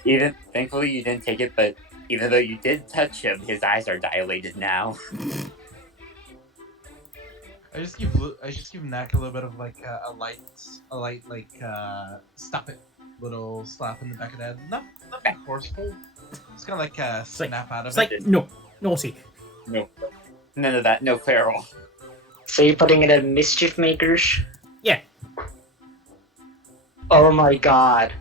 thankfully you didn't take it, but even though you did touch him, his eyes are dilated now. I just give Knack a little bit of like a light like stop it little slap in the back of the head. Nothing forceful. It's kind of like a snap out of It's like it. no, naughty. No, none of that. No feral. So you're putting it in Mischief Makers? Yeah. Oh my god.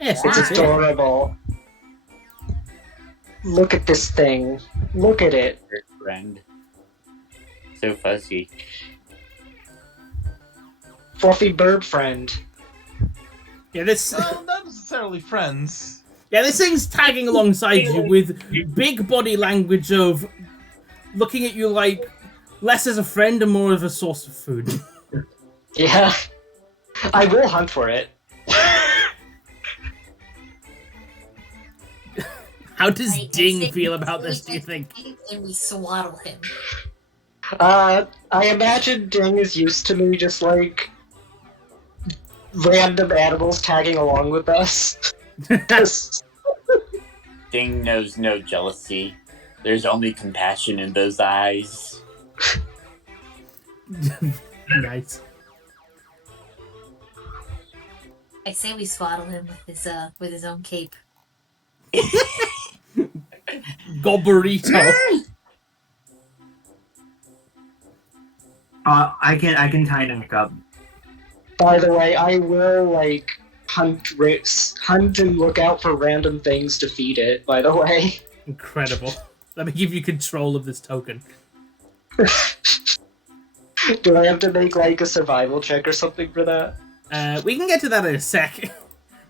Yes, It's it's adorable. Look at this thing. Look at it. Your friend. So fuzzy. Fluffy bird friend. Yeah, this. Well, not necessarily friends. Yeah, this thing's tagging alongside you with big body language of looking at you like less as a friend and more of a source of food. Yeah. I will hunt for it. How does I Ding say feel we about pull this, it do you by think? the feet and we swaddle him. I imagine Ding is used to me just like random animals tagging along with us. 'Cause- Ding knows no jealousy. There's only compassion in those eyes. Nice. I say we swaddle him with his own cape. Gobberito. I can tie Knack up. By the way, I will like hunt and look out for random things to feed it. By the way, Incredible. Let me give you control of this token. do I have to make like a survival check or something for that? We can get to that in a sec.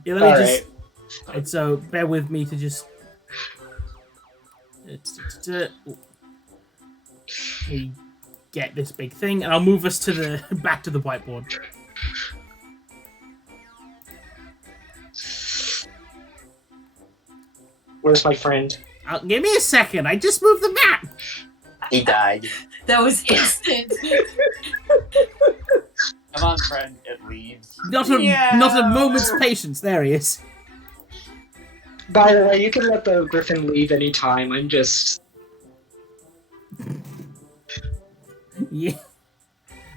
Yeah, let me All just. right. So bear with me to just. We get this big thing, and I'll move us to the back to the whiteboard. Where's my friend? Give me a second. I just moved the map. He died. That was instant. Come on, friend. It leaves. Not a moment's patience. There he is. By the way, you can let the griffin leave anytime. I'm just. Yeah.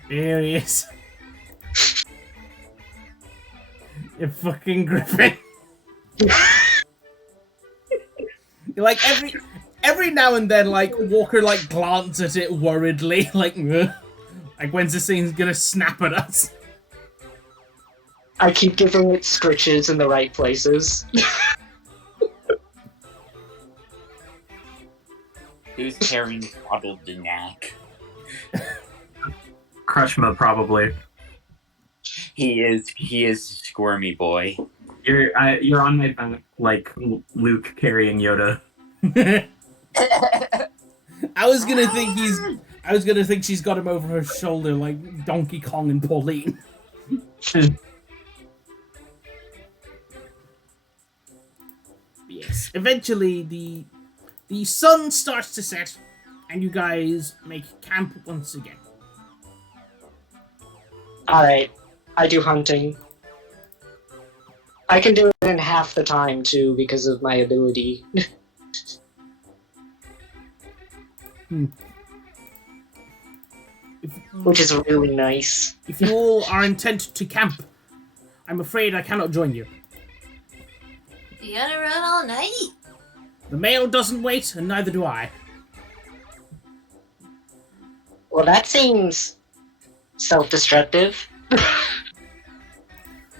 There he is. You fucking griffin. Like every now and then, like Walker like glance at it worriedly, like when's this thing's gonna snap at us? I keep giving it scritches in the right places. Who's carrying swaddled Knack? Crushma probably. He is squirmy boy. You're on my back like Luke carrying Yoda. I was gonna think she's got him over her shoulder like Donkey Kong and Pauline. Yes. Eventually, the sun starts to set, and you guys make camp once again. Alright, I do hunting. I can do it in half the time, too, because of my ability. Which is really nice. If you all are intent to camp, I'm afraid I cannot join you. You gonna run all night? The mail doesn't wait, and neither do I. Well, that seems self-destructive.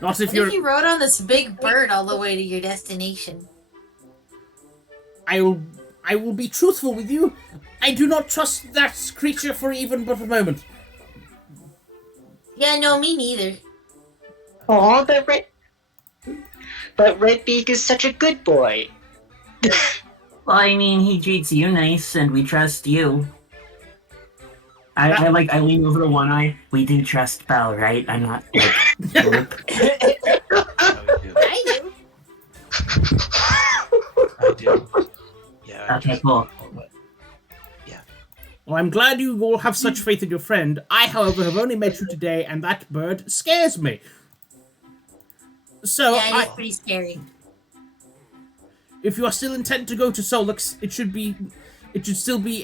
Not if What you're. if you rode on this big bird all the way to your destination? I will be truthful with you. I do not trust that creature for even but a moment. Yeah, no, me neither. Aw, but Redbeak is such a good boy. Well, I mean, he treats you nice, and we trust you. I lean over to One Eye. We do trust Belle, right? I'm not like. I do. I do. Yeah. Okay, cool. Well, I'm glad you all have such faith in your friend. I, however, have only met you today, and that bird scares me. So, Yeah, it's pretty scary. if you are still intent to go to Solix, it should still be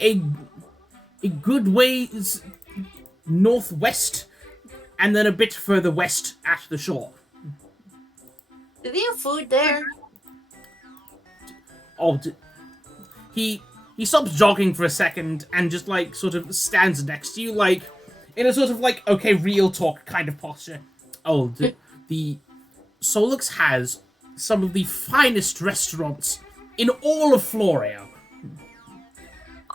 a good ways northwest, and then a bit further west at the shore. Do they have food there? Oh, he stops jogging for a second and just like sort of stands next to you, like in a sort of like okay, real talk kind of posture. Oh, the Solix has some of the finest restaurants in all of Florio.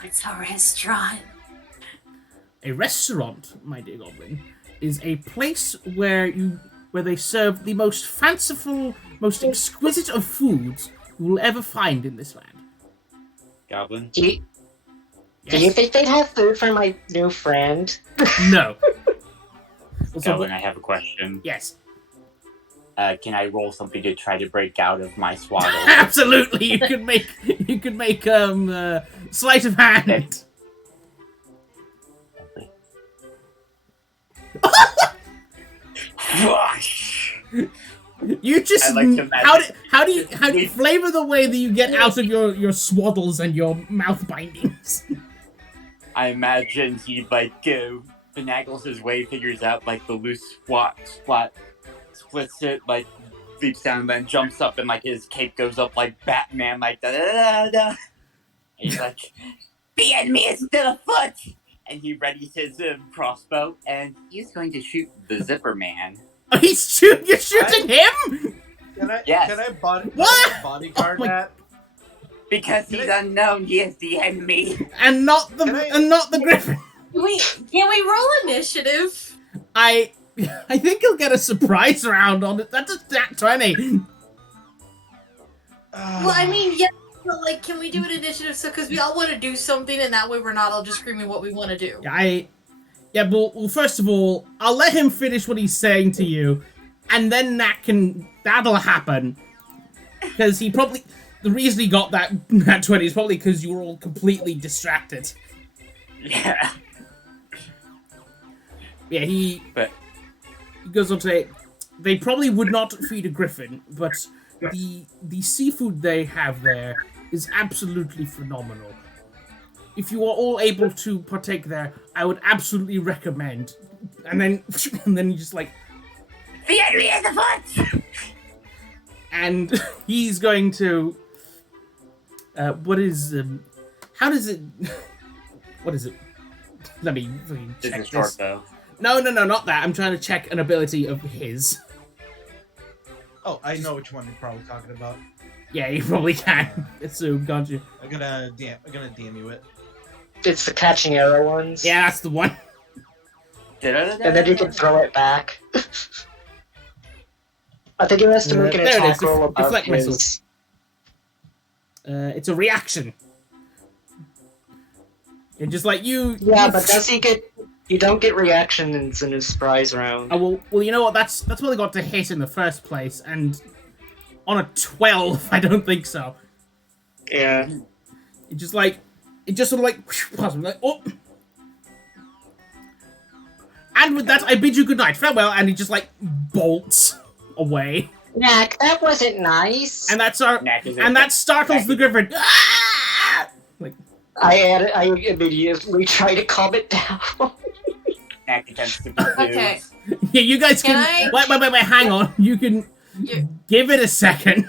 What's a restaurant? A restaurant, my dear goblin, is a place where they serve the most fanciful, most exquisite of foods you will ever find in this land. Goblin? Do you think they'd have food for my new friend? No. Also, Goblin, I have a question. yes. Can I roll something to try to break out of my swaddle? Absolutely, you can make sleight of hand. You just I like to imagine- how do you flavor the way that you get out of your swaddles and your mouth bindings? I imagine he finagles his way, figures out like the loose splat, splits it, like leaps down, then jumps up and like his cape goes up like Batman, like da da da da. And he's like, "The enemy is still afoot!" And he readies his crossbow, and he's going to shoot the Zipper Man. Oh, you're shooting him? Yes. Can I What? bodyguard Oh my- that? Because he's unknown, he is the enemy. And not the griffin. Can we roll initiative? I think he'll get a surprise round on it. That's a stat 20. Well, I mean, yeah, but like, can we do an initiative? So, because we all want to do something, and that way we're not all just screaming what we want to do. Yeah, well, first of all, I'll let him finish what he's saying to you, and then that'll happen. Because the reason he got that 20 is probably because you were all completely distracted. Yeah. Yeah, he goes on to say, they probably would not feed a griffin, but the seafood they have there is absolutely phenomenal. If you are all able to partake there, I would absolutely recommend. And then you just like, The enemy is afoot! and he's going to. What is how does it? What is it? Let me This check is short this. though. No, not that. I'm trying to check an ability of his. Oh, I know which one you're probably talking about. Yeah, you probably can assume, can't you? I'm gonna DM you it. It's the catching arrow ones. Yeah, that's the one. And then you can throw it back. I think he has to make an There it attack is, roll above deflect his. missile. It's a reaction. And just like you. Yeah, but does he get You don't get reactions in a surprise round. Oh, well, you know what? That's what they got to hit in the first place, and on a 12, I don't think so. Yeah. It just sort of like, past me, like, oh. And with that, I bid you good night, farewell, and he just like bolts away, Knack, that wasn't nice. and that startles the Knack griffin. Ah! Like, I immediately try to calm it down. Knack attempts to be Okay. yeah, you guys Can can. I- Wait, hang on. You can You- give it a second.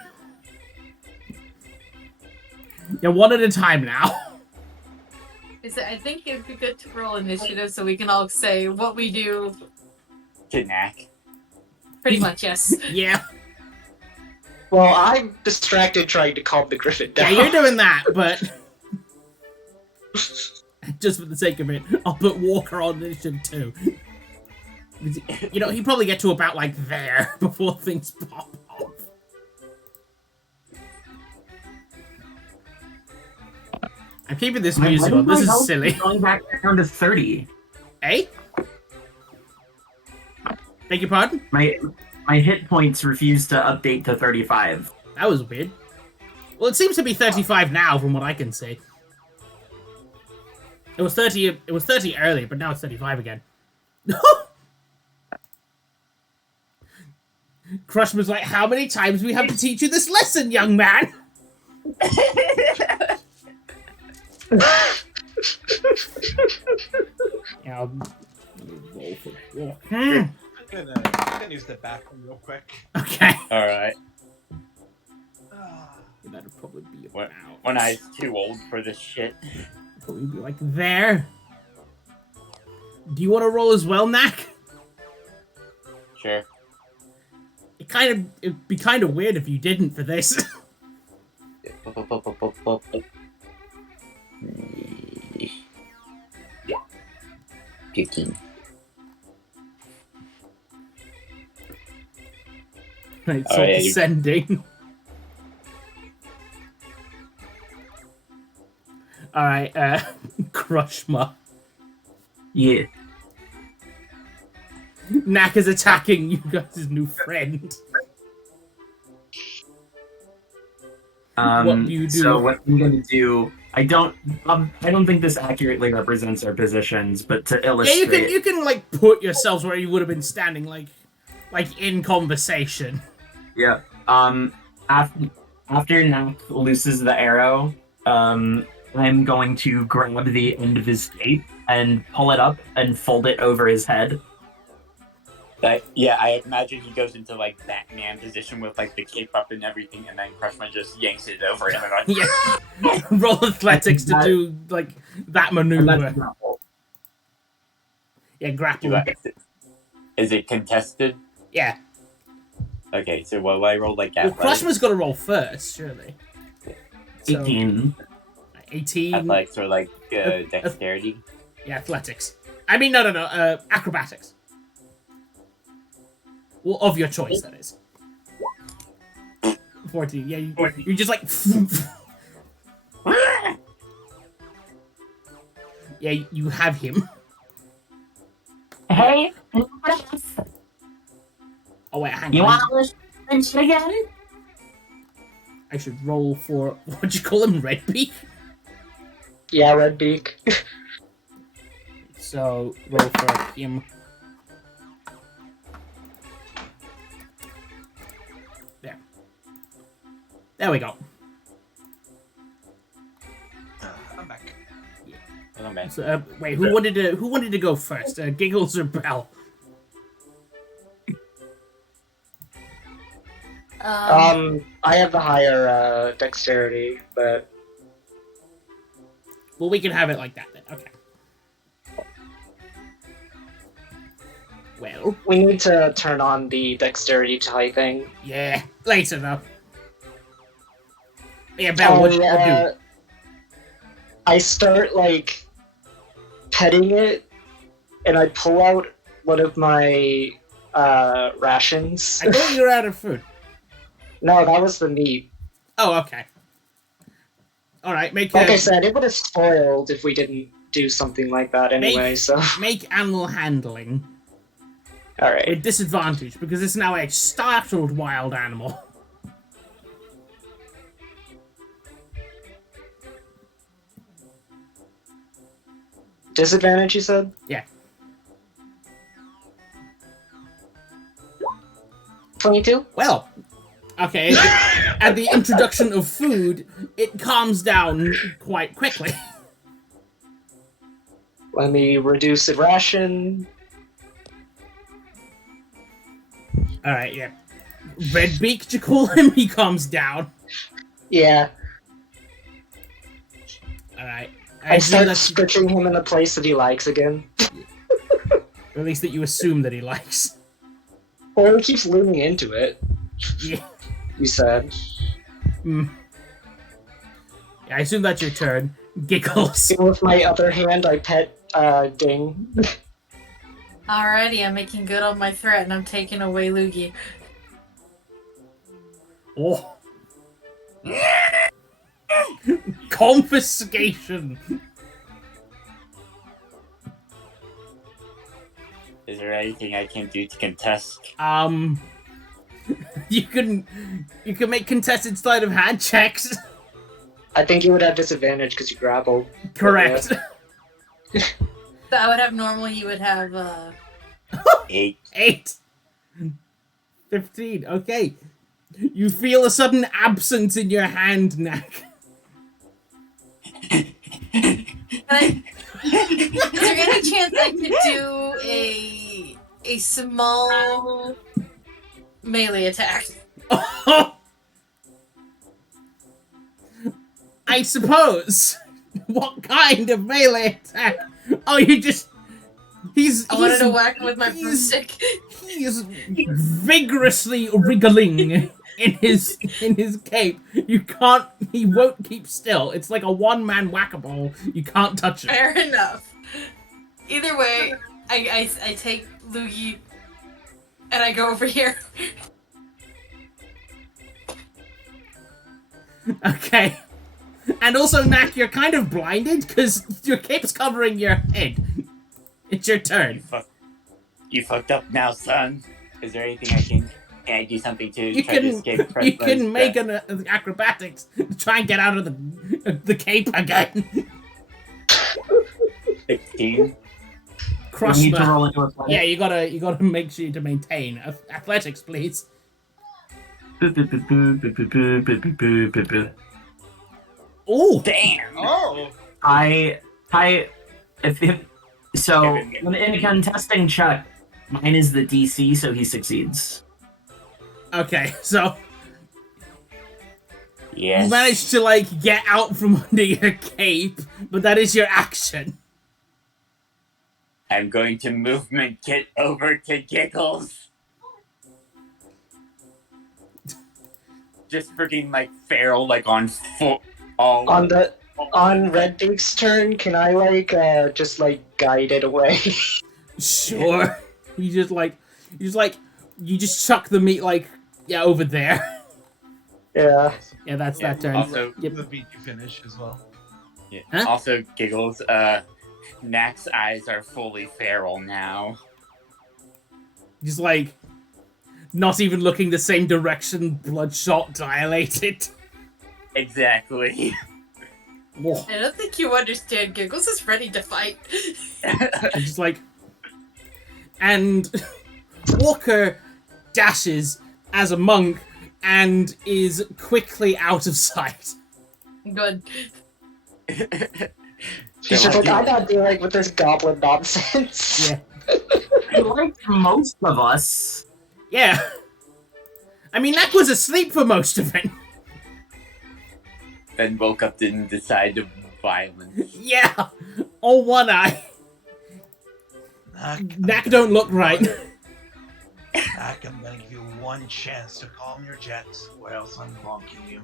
Yeah, one at a time now. I think it'd be good to roll initiative so we can all say what we do. to Knack. Pretty much, yes. Yeah, Well, I'm distracted trying to calm the griffin yeah, down. you're doing that, but just for the sake of it, I'll put Walker on initiative too. You know, he'd probably get to about like there before things pop off. I'm keeping this music on. This is silly. Going back down to 30. Eh? Beg your pardon? My hit points refuse to update to 35. That was weird. Well, it seems to be 35 now, from what I can see. It was 30. It was 30 earlier, but now it's 35 again. Crushman's like, how many times do we have to teach you this lesson, young man? Yeah, I'll roll for Walker. I'm gonna use the bathroom real quick. Okay. Alright. That'll probably be When, about. when I was too old for this shit. Probably be like there. Do you want to roll as well, Knack? Sure. It'd be kind of weird if you didn't for this. 15. Right, Oh, so yeah, you- ascending. Alright, Crushma. Yeah. Knack is attacking you guys' new friend. What do you do? So what I'm gonna do, I don't think this accurately represents our positions, but to Yeah, illustrate, you can like put yourselves where you would have been standing, like in conversation. yeah. After Knack looses the arrow, I'm going to grab the end of his cape and pull it up and fold it over his head. Yeah, I imagine he goes into like Batman position with like the cape up and everything, and then Crushman just yanks it over him and like, Yeah. Roll athletics to do like that And maneuver. that's grapple. Yeah, grapple. Is it contested? Yeah. Okay, so what do I roll like Well, athletics? Crushman's got to roll first, surely. So, 18. 18. Athletics or like dexterity? Yeah, athletics. I mean, no. Acrobatics. Well, of your choice, that is. 14. Yeah, you just like. Yeah, you have him. Hey, Oh wait, hang you on. want to listen again? I should roll for what'd you call him, Redbeak? Yeah, Redbeak. So roll for him. There we go. I'm back. Oh, man. So, wait, who wanted to go first? Giggles or Bell? I have the higher dexterity, but Well, we can have it like that then. Okay. Well, we need to turn on the dexterity typing. yeah, later though. Yeah, Bell, what do? I start like petting it, and I pull out one of my rations. I thought you were out of food. No, that was the meat. Oh, okay. All right, make Like I a said, it would have spoiled if we didn't do something like that anyway. So Make animal handling all right. with disadvantage because it's now a startled wild animal. Disadvantage, you said? Yeah. 22? Well, okay. At the introduction of food, it calms down quite quickly. Let me reduce the ration. Alright, yeah. Redbeak, you call him? He calms down. Yeah. Alright. I start that, switching him in the place that he likes again. or at least that you assume that he likes. Or he keeps leaning into it, Yeah. you said. Yeah, I assume that's your turn. Giggles. And with my other hand, I pet Ding. Alrighty, I'm making good on my threat and I'm taking away Loogie. Oh. Confiscation. Is there anything I can do to contest? You can make contested sleight of hand checks. I think you would have disadvantage because you grappled. Correct. So I would have normal, you would have 8. 8. 15. Okay. You feel a sudden absence in your hand, Knack. Is there any chance I could do a small melee attack? I suppose. What kind of melee attack? Oh, you just... I wanted to whack him with my broomstick. He's vigorously wriggling in his cape. He won't keep still. It's like a one-man whack-a-mole. You can't touch it. Fair enough. Either way, I take Loogie and I go over here. Okay. And also, Knack, you're kind of blinded because your cape's covering your head. It's your turn. You fucked up now, son. Is there anything I can I do something to You try to can escape? you can make an acrobatics to try and get out of the cape again. 16. Crush You need to the- roll into athletics. Yeah, you gotta make sure to maintain athletics, please. Oh, Damn. Oh. So in a contesting check, mine is the DC, so he succeeds. okay. So Yes. you managed to like get out from under your cape, but that is your action. I'm going to movement kit over to Giggles. Just freaking like feral, like on foot. All On Redbeak's turn, can I just guide it away? Sure. You just chuck the meat over there. Yeah. Yeah, that's that turn. Also, Yep. The beat you finish as well. Yeah. Huh? Also, Giggles. Knack's eyes are fully feral now. Just not even looking the same direction, bloodshot, dilated. Exactly. Whoa. I don't think you understand. Giggles is ready to fight. Just and Walker dashes as a monk and is quickly out of sight. Good. He's just like, I'm not dealing with this goblin nonsense. Yeah. Like most of us. Yeah. I mean, Knack was asleep for most of it. Then woke up and decided to violence. Yeah. On one eye. Knack don't look right. Knack, I'm gonna give you one chance to calm your jets, or else I'm bonking you.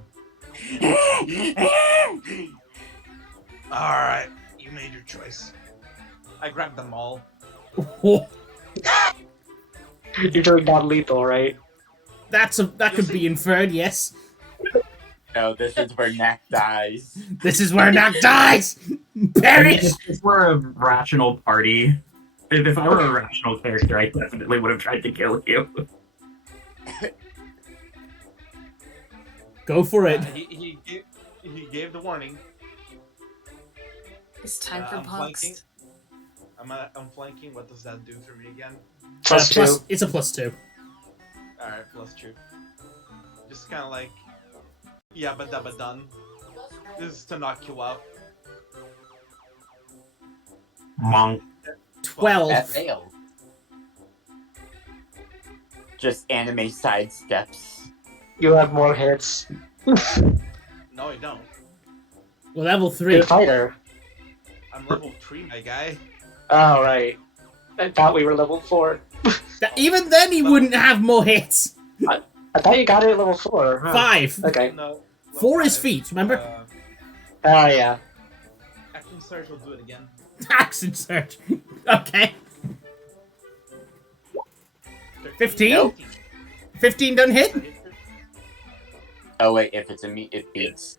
Alright, you made your choice. I grabbed them all. You're doing non-lethal, right? That could be inferred, yes. no, this is where Knack dies. This is where Knack dies! I mean, Perish! if we're a rational party, if I were a rational character, I definitely would have tried to kill you. Go for it. He gave the warning. It's time for I'm flanking. punks. I'm flanking. What does that do for me again? Plus 2. It's a +2. Alright, +2. Just kind of like, yeah, but done. This is to knock you out. Monk. 12. That failed. Just anime sidesteps. You have more hits. No, I don't. Well, level 3. Good fighter. I'm level 3, my guy. Oh, right. I thought we were level 4. Even then, he wouldn't have more hits. I thought you got it at level 4. Huh? 5. Okay. No. 4 is feet, remember? Oh, yeah. Action Surge will do it again. Accent search. Okay. 15? Nope. 15 done hit? Oh wait, if it's a meat, it beats.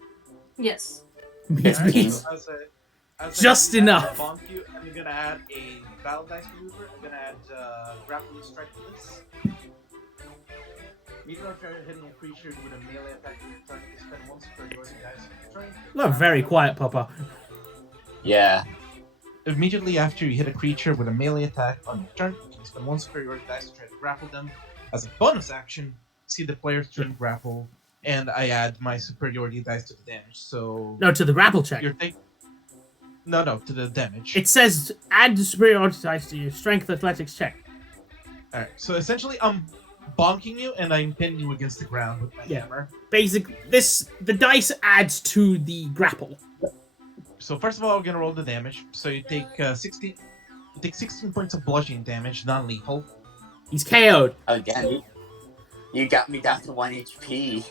Yes. It's Alright. beats. As Just I do that, enough. I bonk you, I'm gonna add a battle dice maneuver. I'm gonna add grappling strike to this. Meter after hitting a creature with a melee attack, you try to spend 1 superiority dice on strength. Look, very quiet, Papa. Yeah. Immediately after you hit a creature with a melee attack on your turn, you can spend 1 superiority dice to try to grapple them. As a bonus action, see the player's turn grapple, and I add my superiority dice to the damage. So No, to the grapple check. you're taking. No, to the damage. It says add superiority dice to your strength athletics check. Alright, so essentially I'm bonking you and I'm pinning you against the ground with my Yeah. hammer. The dice adds to the grapple. So first of all, we're gonna roll the damage. So you take 16. You take 16 points of bludgeoning damage, non-lethal. He's KO'd. Again. You got me down to 1 HP.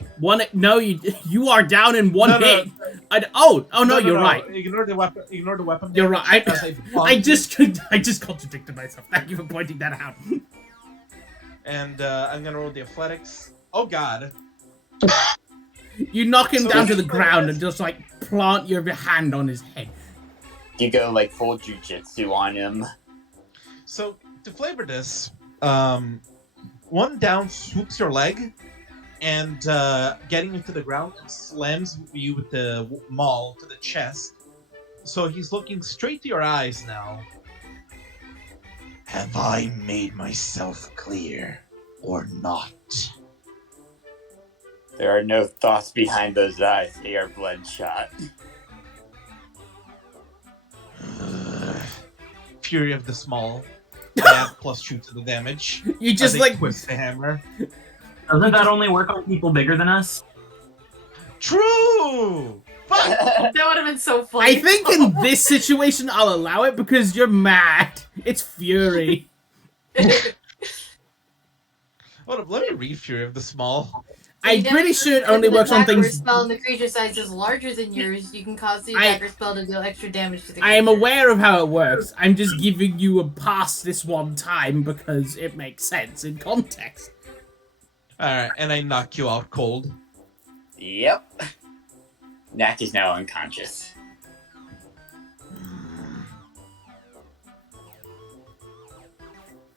You are down in one No, no, hit. Oh no, you're right. Ignore the weapon. Ignore the weapon. You're damage, right. as I bonk I you. just contradicted myself. Thank you for pointing that out. And I'm gonna roll the athletics. Oh god. You knock him So down to this the is ground what and just like plant your hand on his head. You go like full jujitsu on him. So to flavor this, one down swoops your leg, and getting you to the ground and slams you with the maul to the chest. So he's looking straight to your eyes now. Have I made myself clear or not? There are no thoughts behind those eyes. They are bloodshot. Fury of the Small. Add +2 to the damage. You just as I like twist the hammer. Doesn't that only work on people bigger than us? True. Fuck. That would have been so funny. I think in this situation I'll allow it because you're mad. It's fury. Hold up, let me read Fury of the Small. I'm pretty sure it only works on things. Spell and the creature size is larger than yours. You can cause the dagger spell to deal extra damage to the creature. I am aware of how it works. I'm just giving you a pass this one time because it makes sense in context. Alright, and I knock you out cold. Yep. Knack is now unconscious.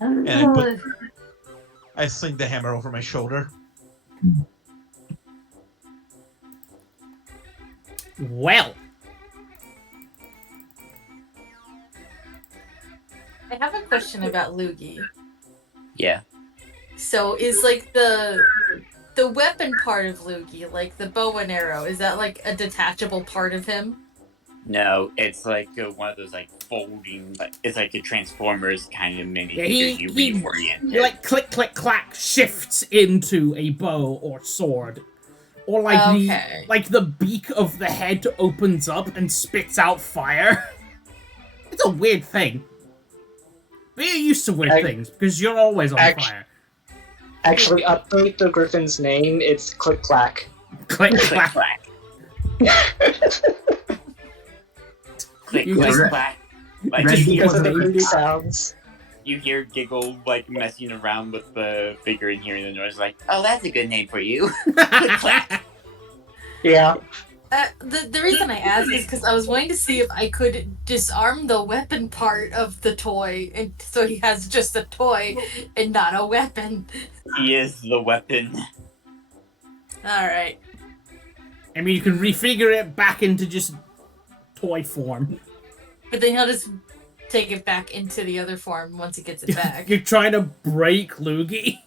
And I sling the hammer over my shoulder. Well, I have a question about Lugi. Yeah. So is like the weapon part of Lugi, like the bow and arrow, is that like a detachable part of him? No, it's like one of those like folding, like it's like a Transformers kind of mini Yeah, figure. he- You he- reorient you it. like click, click, clack shifts into a bow or sword, or like Okay. the beak of the head opens up and spits out fire. It's a weird thing. But you're used to weird things because you're always on fire. Actually, update the griffin's name. It's Click Clack. Click, Click clack. clack. Click You click just- clack. Like Red Just Dead Because of the They creepy do- sounds. you hear Giggle like messing around with the figure and hearing the noise like, oh, that's a good name for you. Click clack. Yeah. The reason I asked is because I was wanting to see if I could disarm the weapon part of the toy, and so he has just a toy and not a weapon. He is the weapon. All right. I mean, you can refigure it back into just toy form. But then he'll just take it back into the other form once he gets it back. You're trying to break Loogie.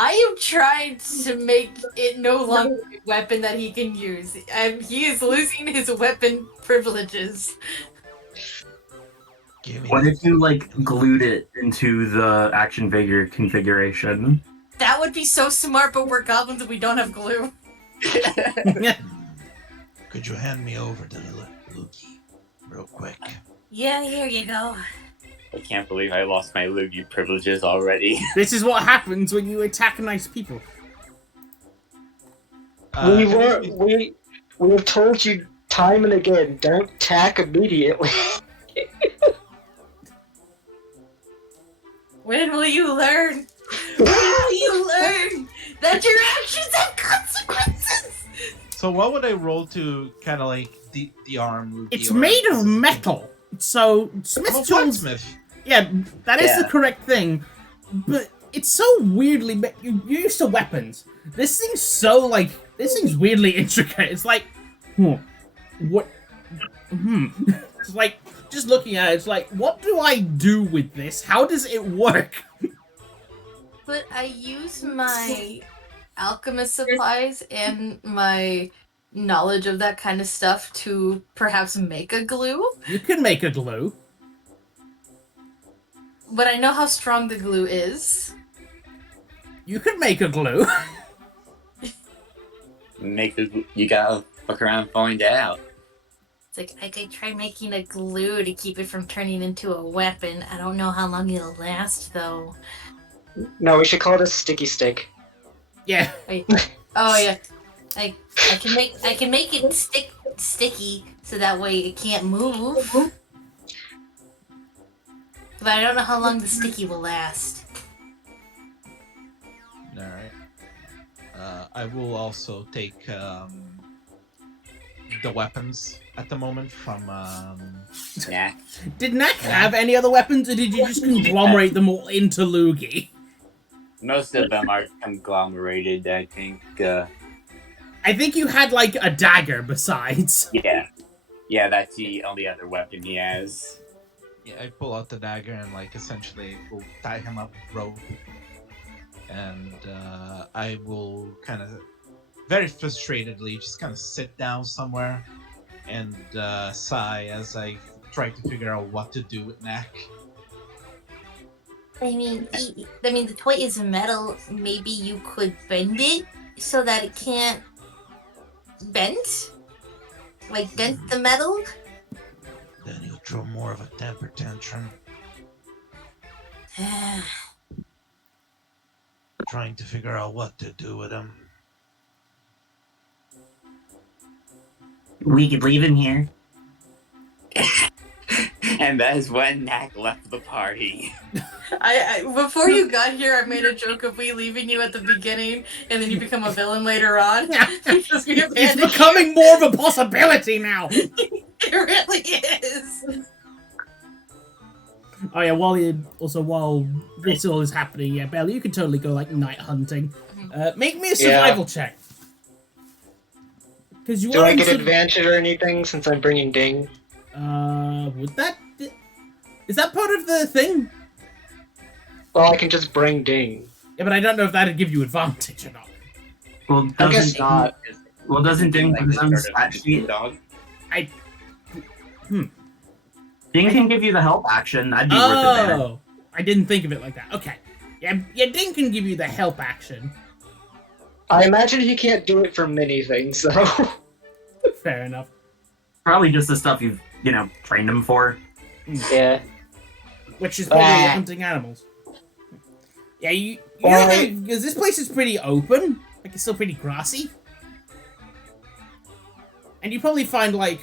I am trying to make it no longer a weapon that he can use. He is losing his weapon privileges. Give me What if you like glued it into the action figure configuration? That would be so smart, but we're goblins and we don't have glue. Could you hand me over to the Loogie real quick? Yeah, here you go. I can't believe I lost my Loogie privileges already. This is what happens when you attack nice people. We have told you time and again, don't attack immediately. When will you learn? When will you learn that your actions have consequences? So what would I roll to kind of like the arm Loogie? It's or- made of metal, so I'm a Smith tools. blacksmith. Yeah, that is the Yeah. correct thing, but it's so weirdly. You're used to weapons. This thing's weirdly intricate. It's like, what? It's like just looking at it. It's like, what do I do with this? How does it work? But I use my alchemist supplies and my knowledge of that kind of stuff to perhaps make a glue. You can make a glue. But I know how strong the glue is. You could make a glue. You gotta fuck around and find out. It's like, I could try making a glue to keep it from turning into a weapon. I don't know how long it'll last, though. No, we should call it a sticky stick. Yeah. Oh, yeah. I can make it sticky so that way it can't move. But I don't know how long the sticky will last. All right. I will also take the weapons at the moment from. Nah. Did Knack have any other weapons, or did you just conglomerate them all into Loogie? Most of them are conglomerated, I think. I think you had like a dagger besides. Yeah. Yeah, that's the only other weapon he has. Yeah, I pull out the dagger and like essentially will tie him up with rope, and I will kind of very frustratedly just kind of sit down somewhere and sigh as I try to figure out what to do with Knack. I mean, the toy is metal. Maybe you could bend it so that it can't bend? Like dent the metal? Then he'll throw more of a temper tantrum, trying to figure out what to do with him. We could leave him here. And that is when Knack left the party. I before you got here, I made a joke of we leaving you at the beginning, and then you become a villain later on. Because we It's abandoned you. becoming more of a possibility now. It really is. Oh yeah, while this all is happening, yeah, Bella, you can totally go like night hunting. Make me a survival check. Because you Do are I in get sur- advantage or anything since I'm bringing Ding? Would that is that part of the thing? Well, I can just bring Ding. Yeah, but I don't know if that'd give you advantage or not. Well, I guess doesn't not. well doesn't Ding Like have his the own start stat of the sheet? dog. Ding can give you the help action. That'd be worth it there. Oh, I didn't think of it like that. Okay, yeah, Ding can give you the help action. I imagine he can't do it for many things, though. Fair enough. Probably just the stuff you've trained him for. Yeah. Which is probably Ah. hunting animals. Yeah, you Alright. because this place is pretty open. Like it's still pretty grassy, and you probably find like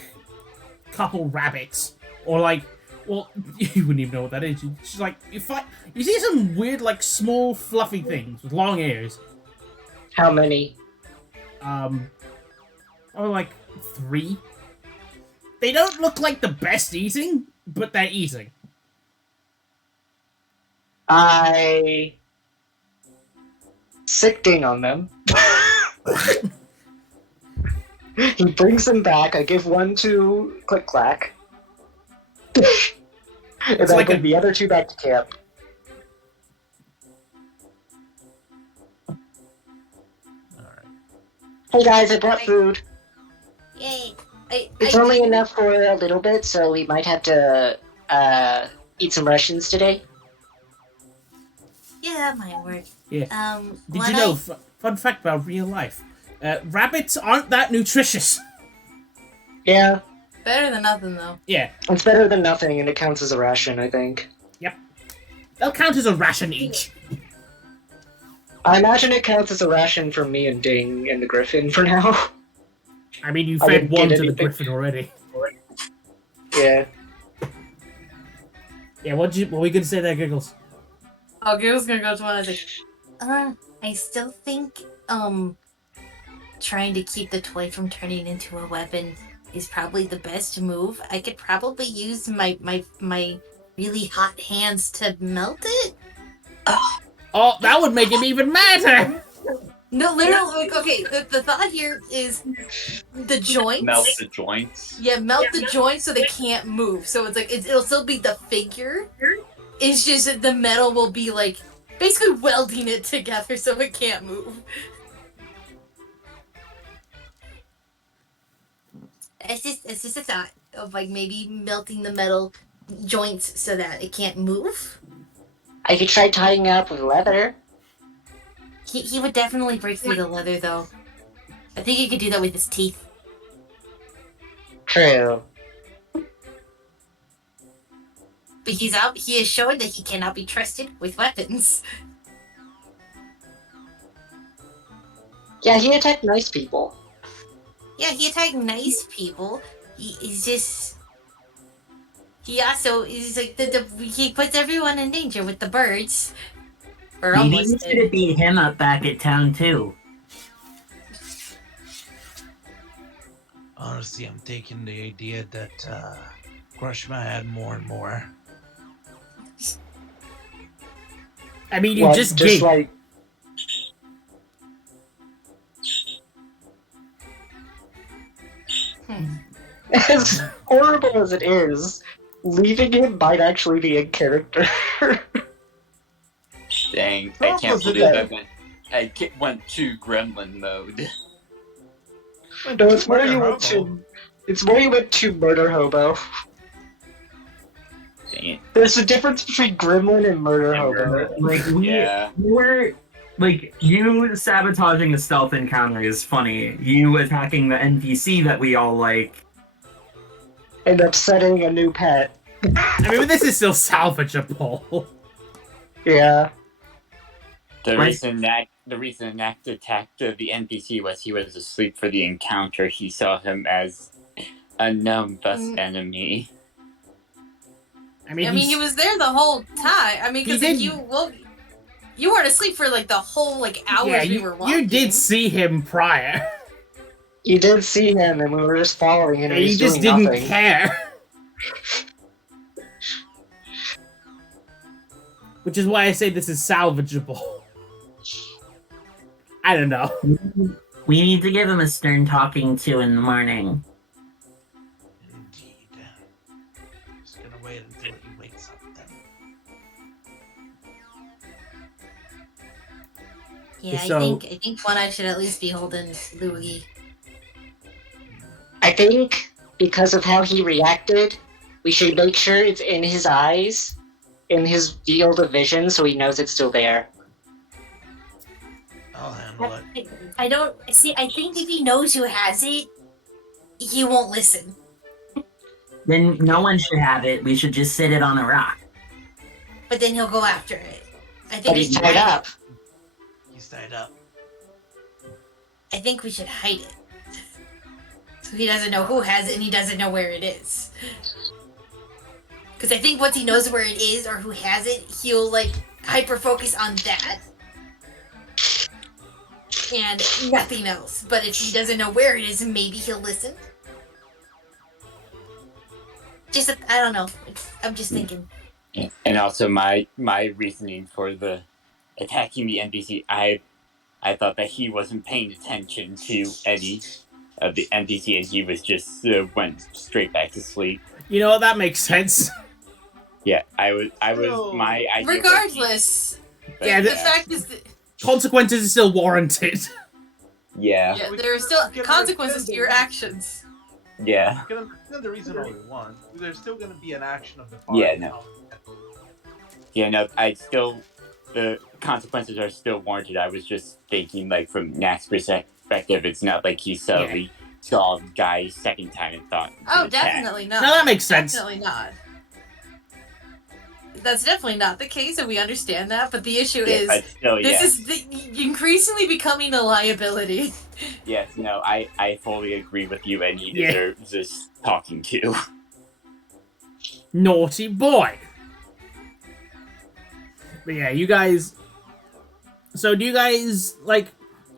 a couple rabbits or like, well, you wouldn't even know what that is. You just like you see some weird like small fluffy things with long ears. How many? Or like 3. They don't look like the best eating, but they're eating. I sick ding on them. He brings them back. I give one to Click Clack. And then I like bring the other 2 back to camp. Alright. Hey guys, I brought food. Yay! It's only enough for a little bit, so we might have to eat some Russians today. Yeah, that might work. Yeah. Did when you know, fun fact about real life, rabbits aren't that nutritious. Yeah, Better than nothing, though. Yeah. it's better than nothing, and it counts as a ration, I think. Yep. They'll count as a ration each. I imagine it counts as a ration for me and Ding and the Griffin for now. I mean, you I fed didn't one get to the anything. griffin already. Yeah. Yeah, what were we gonna say there, Giggles? Oh, Giggle's gonna go to one. I was like, I still think, trying to keep the toy from turning into a weapon is probably the best move. I could probably use my really hot hands to melt it. Oh, that would make him even madder! no, literally, like, okay, the thought here is the joints. Melt the joints. Yeah, melt the joints so they can't move. So it's like, it'll still be the figure. It's just that the metal will be like, basically welding it together so it can't move. It's just a thought of like maybe melting the metal joints so that it can't move. I could try tying it up with leather. He would definitely break through the leather though. I think he could do that with his teeth. True. But he has shown that he cannot be trusted with weapons. Yeah, he attacked nice people. Yeah, he attacked nice people. He is just. He also is like he puts everyone in danger with the birds. Or Maybe you almost. should have beat him up back at town too. Honestly, I'm taking the idea that Crushma had more and more. I mean, you Well, just just gave. like as horrible as it is, leaving him might actually be in character. Dang, How I can't was it believe that- I went to gremlin mode. No, it's where you Murder went hobo. to. It's where you went to murder hobo. Dang it. There's a difference between gremlin and murder hobo. Like Yeah. we're like you sabotaging a stealth encounter is funny. You attacking the NPC that we all like. And upsetting a new pet. I mean, this is still salvageable. Yeah. The Right. reason Knack attacked the NPC was he was asleep for the encounter. He saw him as a known thus enemy. I mean, I mean, he was there the whole time. I mean, because He like, did- you weren't asleep for like the whole like hours yeah, we were walking. you did see him prior. You did see him, and we were just following him. And He he's just doing didn't nothing. care. Which is why I say this is salvageable. I don't know. We need to give him a stern talking to in the morning. Indeed. Just gonna wait until he wakes up then. Yeah, So- I think one eye should at least be holding Louis. I think because of how he reacted, we should make sure it's in his eyes, in his field of vision, so he knows it's still there. I'll handle it. I don't see. I think if he knows who has it, he won't listen. Then no one should have it. We should just sit it on a rock. But then he'll go after it. I think But we he's should tied hide up. He's tied up. it. I think we should hide it. So he doesn't know who has it and he doesn't know where it is. Because I think once he knows where it is or who has it, he'll like hyper focus on that. and nothing else. But if he doesn't know where it is, maybe he'll listen. Just, I don't know. I'm just thinking. And also my reasoning for the attacking the NPC, I thought that he wasn't paying attention to any of the NPC and he was just went straight back to sleep. You know what? That makes sense. Yeah, I was my idea. Regardless, Yeah, the fact is that Consequences are still warranted. Yeah. there are still consequences to your actions. Yeah. We can understand the reason all we want. There's still going to be an action of the party. Yeah, no. Yeah, no, the consequences are still warranted. I was just thinking, like, from Nax's perspective, it's not like he suddenly saw the guy second time and thought. Oh, definitely not. No, that makes sense. Definitely not. That's definitely not the case, and we understand that. But the issue is, this is increasingly becoming a liability. Yes, no, I fully agree with you, and he deserves this talking to. Naughty boy. But yeah, you guys. So do you guys like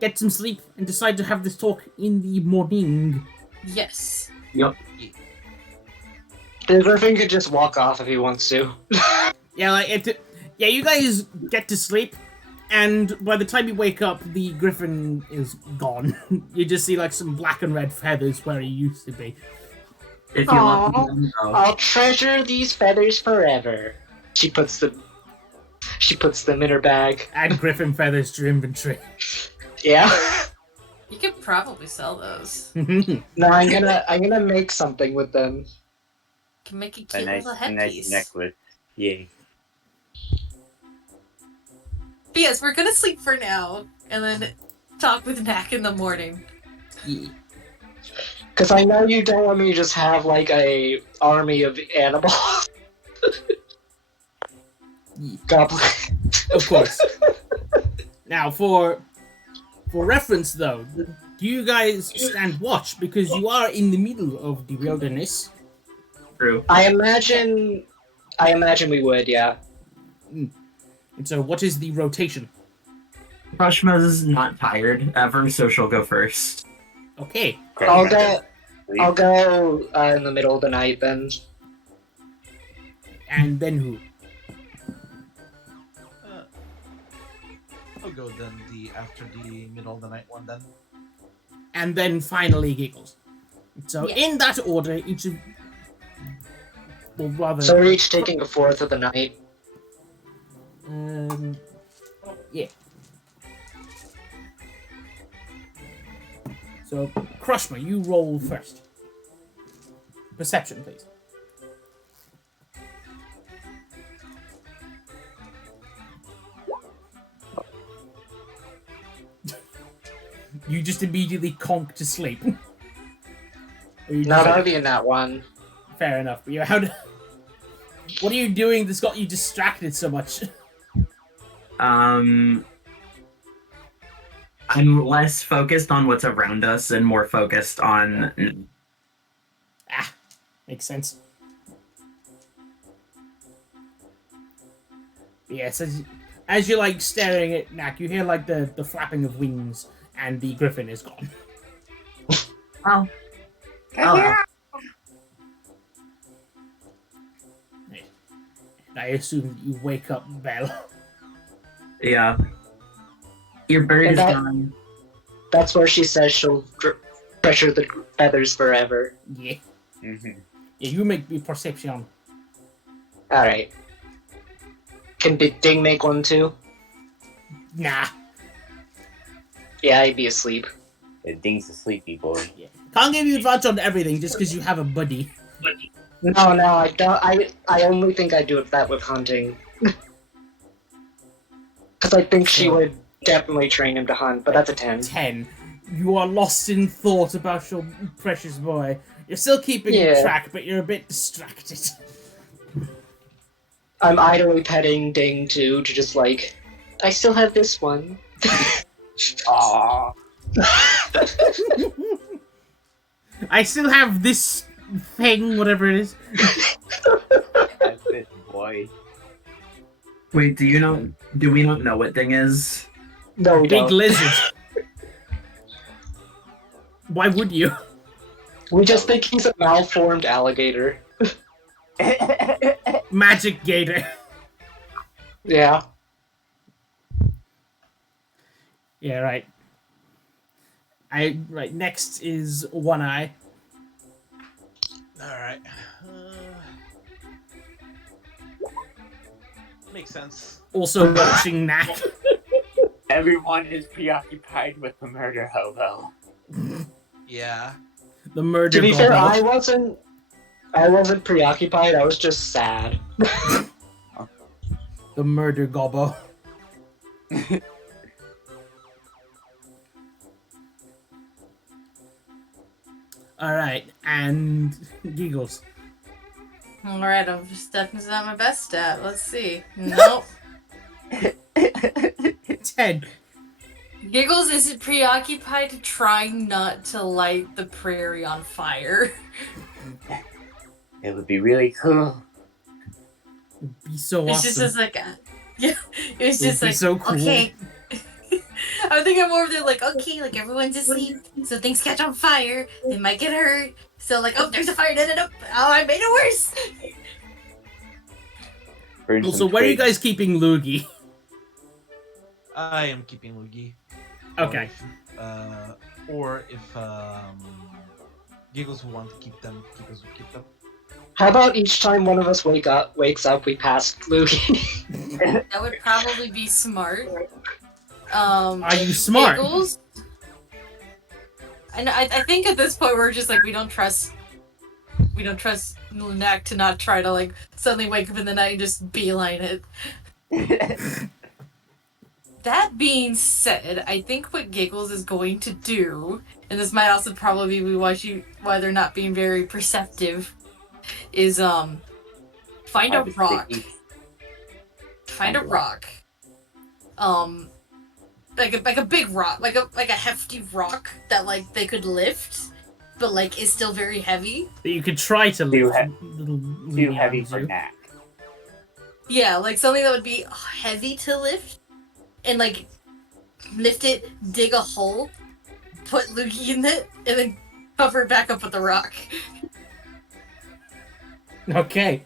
get some sleep and decide to have this talk in the morning? Yes. Yep. The Griffin could just walk off if he wants to. Yeah, you guys get to sleep, and by the time you wake up, the Griffin is gone. You just see like some black and red feathers where he used to be. If you want to know. I'll treasure these feathers forever. She puts them in her bag. Add Griffin feathers to your inventory. Yeah. You could probably sell those. No, I'm gonna make something with them. Can make a cute A little nice headpiece. necklace. Yay. But yes, we're gonna sleep for now, and then talk with Mac in the morning. Because I know you don't want me to just have like a army of animals. Goblins. Of course. Now, for reference, though, do you guys stand watch because you are in the middle of the wilderness? True. I imagine we would, yeah. And so, what is the rotation? Rushma's not tired ever, so she'll go first. Okay. I'll go in the middle of the night then. And then who? I'll go then after the middle of the night one then. And then finally Giggles. So Yeah. in that order, each of... Well, rather... So we're each taking a fourth of the night. Yeah. So, Crushma, you roll first. Perception, please. You just immediately conk to sleep. Or you No, just- that would be in that one. Fair enough. But what are you doing that's got you distracted so much? I'm less focused on what's around us and more focused on... Makes sense. Yes, as you're like staring at Knack, you hear like the flapping of wings, and the Griffin is gone. Oh. I assume that you wake up Belle. Yeah. Your bird And is that- gone. That's where she says she'll treasure the feathers forever. Yeah. Mm-hmm. Yeah, you make me perception. Alright. Can Big Ding make one too? Nah. Yeah, he'd be asleep. Ding's a sleepy boy. Can't give you advantage on everything just because you have a buddy. No, I don't. I only think I do that with hunting. Because I think she would definitely train him to hunt, but that's a 10. 10. You are lost in thought about your precious boy. You're still keeping Yeah. track, but you're a bit distracted. I'm idly petting Ding too, to just like, I still have this one. Aww. I still have this thing, whatever it is. That's this boy. Wait, do we not know what thing is? No, we Big don't. lizard. Why would you? We just think he's a malformed alligator. Magic gator. Yeah. Yeah, right. Right, next is One Eye. Alright. Makes sense. Also watching Knack. Everyone is preoccupied with the murder hobo. Yeah. The murder To be fair, gobbo. I wasn't preoccupied, I was just sad. The murder gobbo. Alright, and Giggles. Alright, I'm just definitely not my best stat. Let's see. Nope. 10. Giggles is preoccupied trying not to light the prairie on fire. It would be really cool. It'd be so It's awesome. just like, yeah, it's It would just be like, so cool. okay. I think I'm over there like, okay, like everyone's asleep, so things catch on fire, they might get hurt. So like, oh, there's a fire, oh, I made it worse. Burn Also, some where are you twigs. guys keeping Loogie? I am keeping Luigi. Okay. Or if Giggles will want to keep them, Giggles will keep them. How about each time one of us wakes up, we pass Lugie? That would probably be smart. Are you smart? Giggles? I think at this point we're just like we don't trust Lunak to not try to like suddenly wake up in the night and just beeline it. That being said, I think what Giggles is going to do, and this might also probably be why they're not being very perceptive, is find a rock. Find a rock. Like a big rock, like a hefty rock that like they could lift, but like is still very heavy. That you could try to lift. Little Too Loogie heavy arms for you. Knack. Yeah, like something that would be heavy to lift, and like lift it, dig a hole, put Loogie in it, and then cover it back up with the rock. Okay.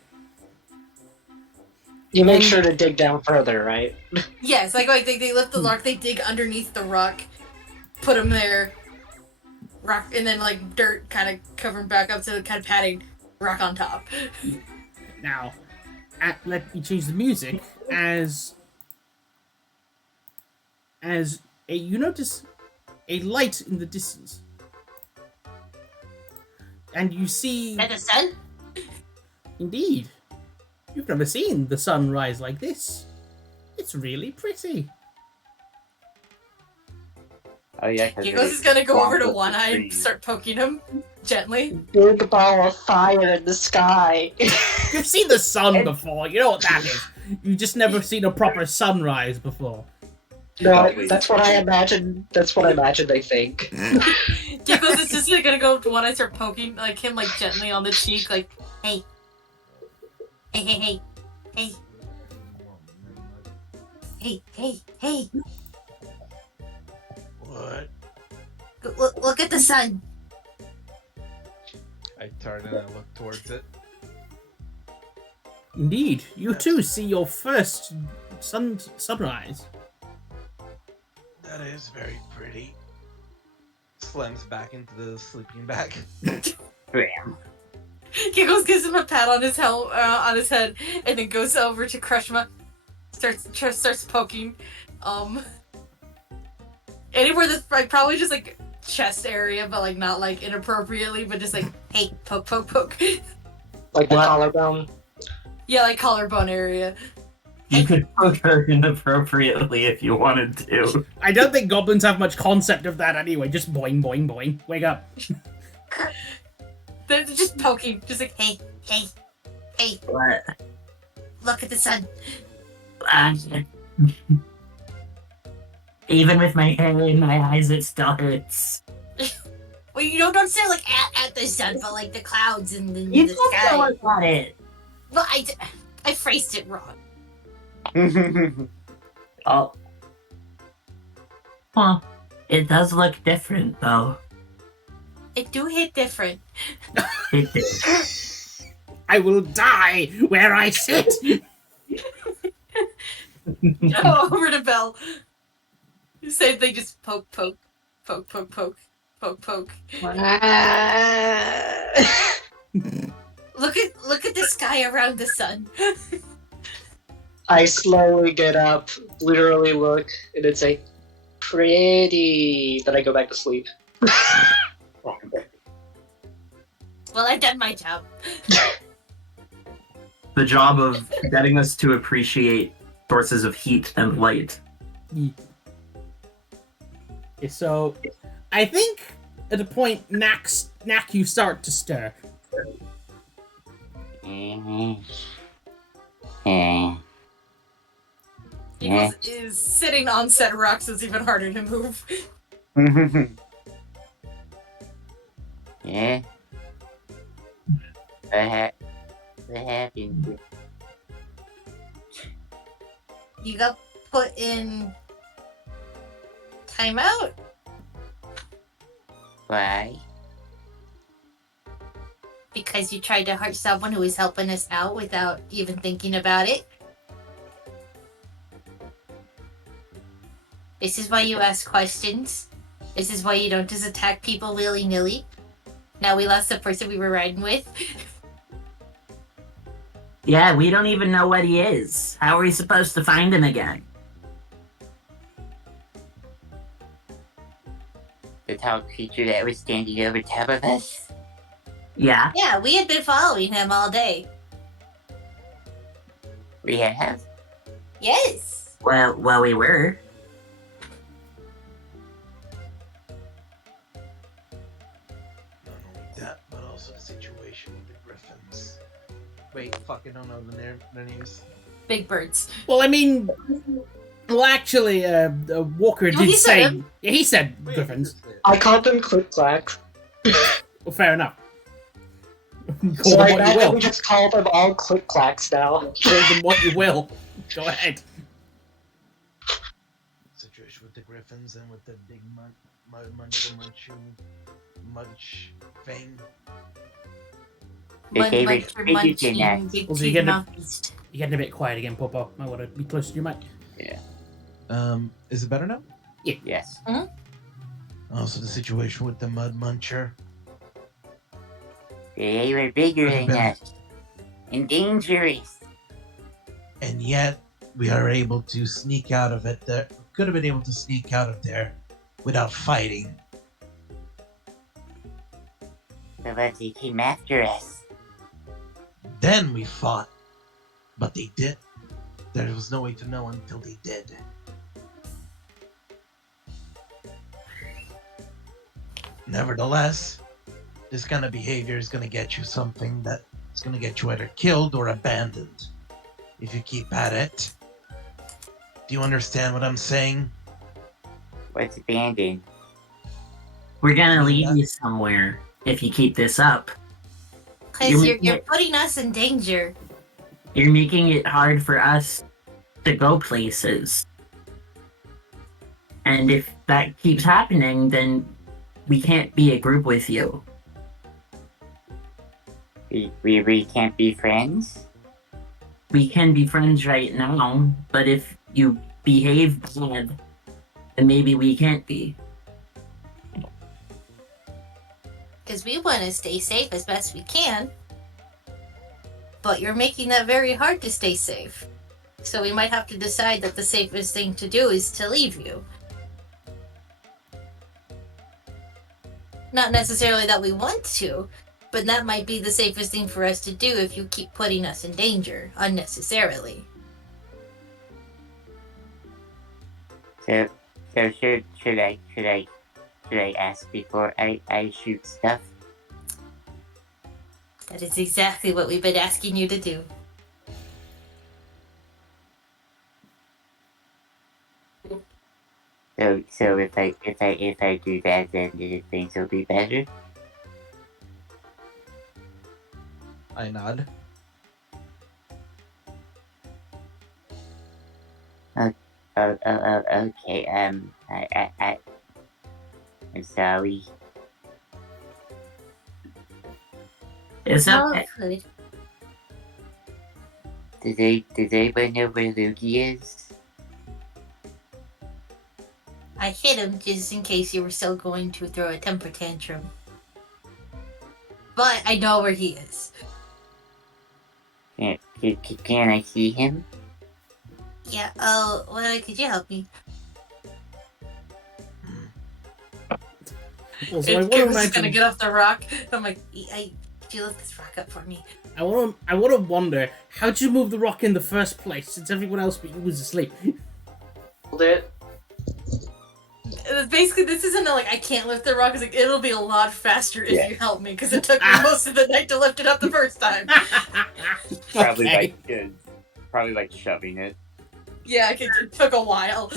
You make sure to dig down further, right? Yes, like they lift the rock, they dig underneath the rock, put them there, rock, and then like dirt kind of cover 'em back up, so kind of padding rock on top. Now, let me change the music as you notice a light in the distance, and you see. At the sun? Indeed, you've never seen the sun rise like this. It's really pretty. Oh yeah, 'cause Giggles it is gonna go over to swamp One Eye and trees. start poking him gently. Big ball of fire in the sky. You've seen the sun before. You know what that is. You've just never seen a proper sunrise before. No, that's what I imagine. That's what I imagine they think. Giggles is just gonna go up to One Eye, start poking like him like gently on the cheek, like, hey, hey, hey, hey, hey, hey, hey, hey. What? Look at the sun. I turn and I look towards it. Indeed, you too see your first sunrise. That is very pretty. Slams back into the sleeping bag. Bam. Giggles gives him a pat on his head, and then goes over to Krishma, starts poking, anywhere that's like probably just like chest area, but like not like inappropriately, but just like, hey, poke, poke, poke. Like the collarbone. Yeah, like collarbone area. You could poke her inappropriately if you wanted to. I don't think goblins have much concept of that anyway. Just boing, boing, boing. Wake up. They're just poking, just like, Hey, hey, hey, What? look at the sun. Even with my hair in my eyes, it still hurts. Well, you don't stare like at the sun, but like the clouds and You the told me to sky. look at it. Well, I phrased it wrong. Oh. Huh. It does look different, though. It do hit different. It did. I will die where I sit. Go over to Belle. Same thing, just poke, poke, poke, poke, poke, poke, poke. Look at the sky around the sun. I slowly get up, literally look, and it's like, pretty. Then I go back to sleep. Well, I've done my job. The job of getting us to appreciate sources of heat and light. So, I think at a point, Knack, you start to stir. Eagles is sitting on said rocks, so it's even harder to move. Yeah. What happened? You got put in timeout? Why? Because you tried to hurt someone who was helping us out without even thinking about it? This is why you ask questions. This is why you don't just attack people willy-nilly. Now we lost the person we were riding with. Yeah, we don't even know what he is. How are we supposed to find him again? The tall creature that was standing over top of us? Yeah. Yeah, we had been following him all day. We have? Yes. Well, we were. Not only that, but also the situation with the griffins. Wait, fuck, I don't know their names. Big birds. Well, I mean, actually, Walker No, did he said say him. yeah, he said Wait, griffins. I called them click-clacks. Well, fair enough. Call So them I what you imagine will. we just call them all click-clacks now. Call them what you will. Go ahead. Situation with the griffins and with the big munch thing. Your favorite Muncher, fidget munching, spinner. big Also, teeth you're getting, mouthpiece. you're getting a bit quiet again, Popo. I want to be close to your mic. Is it better now? Yes. Also, the situation with the mud muncher. They were bigger Could have than been. us. And dangerous. And yet, we are able to sneak out of it. Could have been able to sneak out of there without fighting. The ones who came after us. Then we fought. But they did. There was no way to know until they did. Nevertheless, this kind of behavior is going to get you something that is going to get you either killed or abandoned. If you keep at it. Do you understand what I'm saying? What's abandoned? We're gonna lead you somewhere if you keep this up. Because You're- you're putting us in danger. You're making it hard for us to go places. And if that keeps happening, then we can't be a group with you. We can't be friends? We can be friends right now, but if you behave bad, then maybe we can't be. Because we want to stay safe as best we can. But you're making that very hard to stay safe. So we might have to decide that the safest thing to do is to leave you. Not necessarily that we want to, but that might be the safest thing for us to do if you keep putting us in danger unnecessarily. So should I ask before I shoot stuff? That is exactly what we've been asking you to do. So if I do that, then things will be better. I nod. Okay. I'm sorry. It's Oh, okay. good. Does anyone know where Luigi is? I hit him just in case you were still going to throw a temper tantrum. But I know where he is. Can I see him? Yeah, well, could you help me? Also, I And want to Giggles is gonna imagine. get off the rock. I'm like, could you lift this rock up for me? I want to wonder how'd you move the rock in the first place, since everyone else but you was asleep. Hold it. Basically, this isn't like I can't lift the rock. It's like it'll be a lot faster if Yeah. you help me because it took me most of the night to lift it up the first time. Probably Okay. like shoving it. Yeah, it took a while.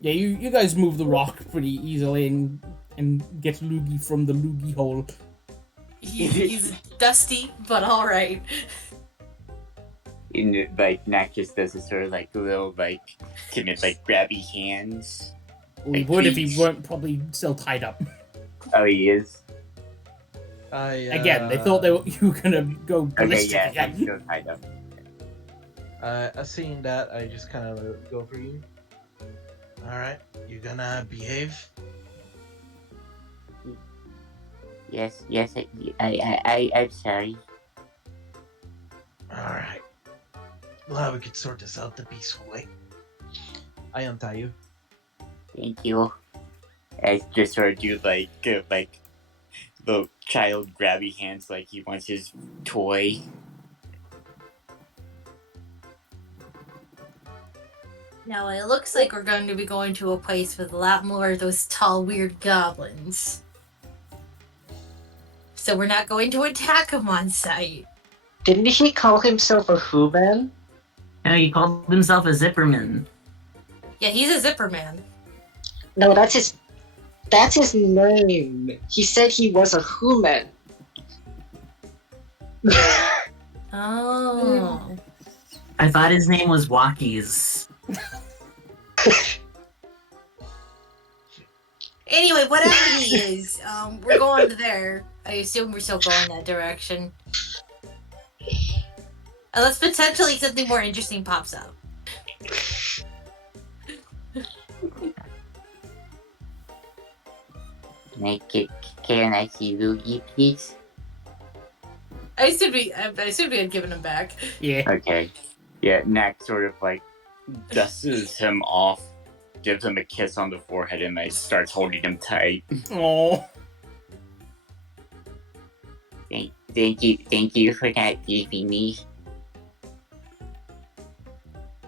Yeah, you guys move the rock pretty easily and get Loogie from the Loogie hole. He's dusty, but all right. And like Knack just does a sort of like little like timid like grabby hands. We Like, would if he please. weren't probably still tied up. Oh, he is. Again, they thought you were gonna go Okay, ballistic yeah, again. he's still tied up. Seeing that, I just kind of go for you. All right, you gonna behave? Yes, I'm sorry. All right. Well, we could sort this out the peaceful way. I untie you. Thank you. I just sort of do like the child grabby hands like he wants his toy. Now, it looks like we're going to be going to a place with a lot more of those tall, weird goblins. So we're not going to attack them on sight. Didn't he call himself a human? No, he called himself a Zipperman. Yeah, he's a zipper man. No, that's his name. He said he was a human. Oh. I thought his name was Walkies. Anyway, whatever he is, we're going there. I assume we're still going that direction. Unless potentially something more interesting pops up. Can I see Luigi, please? I assumed we had given him back. Yeah. Okay. Yeah, Knack sort of like dusts him off, gives him a kiss on the forehead, and like starts holding him tight. Oh. Thank you for not leaving me.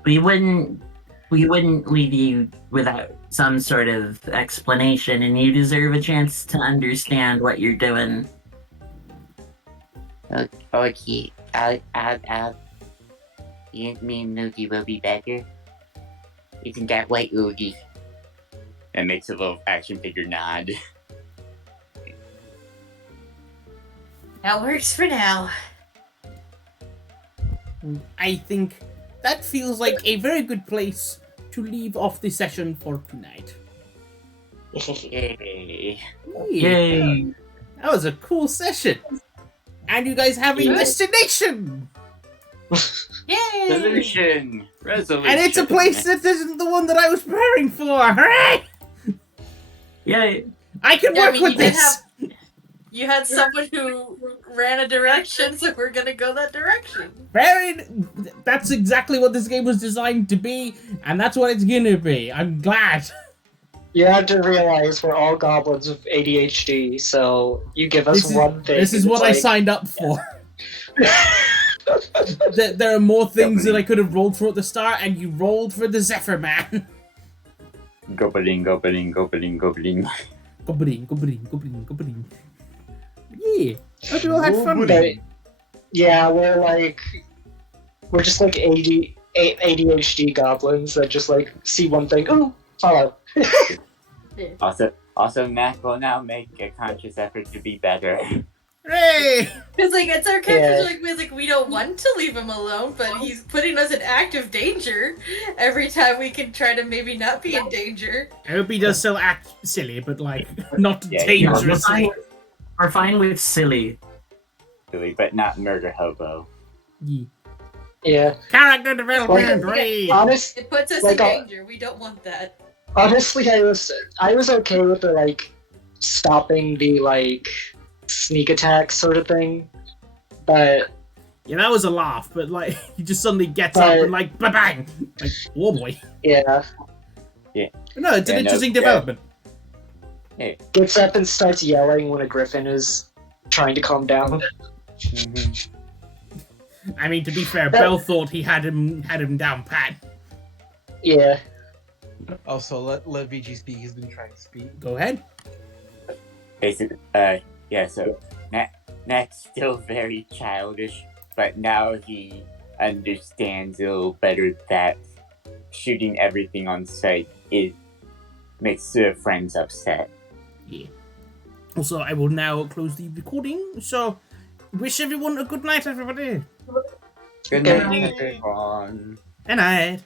We wouldn't leave you without some sort of explanation, and you deserve a chance to understand what you're doing. Okay, me and Luigi will be better. Isn't that right, Luigi? And makes a little action figure nod. That works for now. I think that feels like a very good place to leave off the session for tonight. Yay. Yay! That was a cool session. And you guys have a Good. destination! Yay! Resolution! And it's a place that isn't the one that I was preparing for! Hooray! Yay! I can Yeah, I work mean, with you did this! You had someone who ran a direction, so we're gonna go that direction. That's exactly what this game was designed to be, and that's what it's gonna be. I'm glad. You have to realize we're all goblins with ADHD, so you give us one thing. This is and what it's I like- signed up for. There are more things that I could have rolled for at the start, and you rolled for the Zephyr Man. Goblin. Goblin. Yeah. Hope you all had fun with But, it. yeah, we're just like ADHD goblins that just like see one thing, oh, follow. Also, Mac will now make a conscious effort to be better. Hooray! Because like it's our characters Yeah. like we don't want to leave him alone, but he's putting us in active danger every time we can try to maybe not be in danger. I hope he does still act silly, but like not Yeah, Yeah, we're dangerously. fine. We're fine with silly. Really, but not murder hobo. Yeah. Yeah. Character development, Like, hooray! Honest, It puts us Like, in danger. We don't want that. honestly, I was okay with the like stopping the like sneak attack sort of thing, but Yeah, that was a laugh, but like he just suddenly gets up and like bang, like oh boy. yeah, No, it's an Yeah, no, interesting yeah. development. gets up and starts yelling when a griffin is trying to calm down. Mhm. I mean, to be fair, Bell thought he had him down pat. Yeah, Also, let VG speak. He's been trying to speak. Go ahead. Basically, yeah, so Nat's still very childish, but now he understands a little better that shooting everything on sight makes the friends upset. Yeah. Also, I will now close the recording. So, wish everyone a good night, everybody. Good Good night, night. everyone. Good night.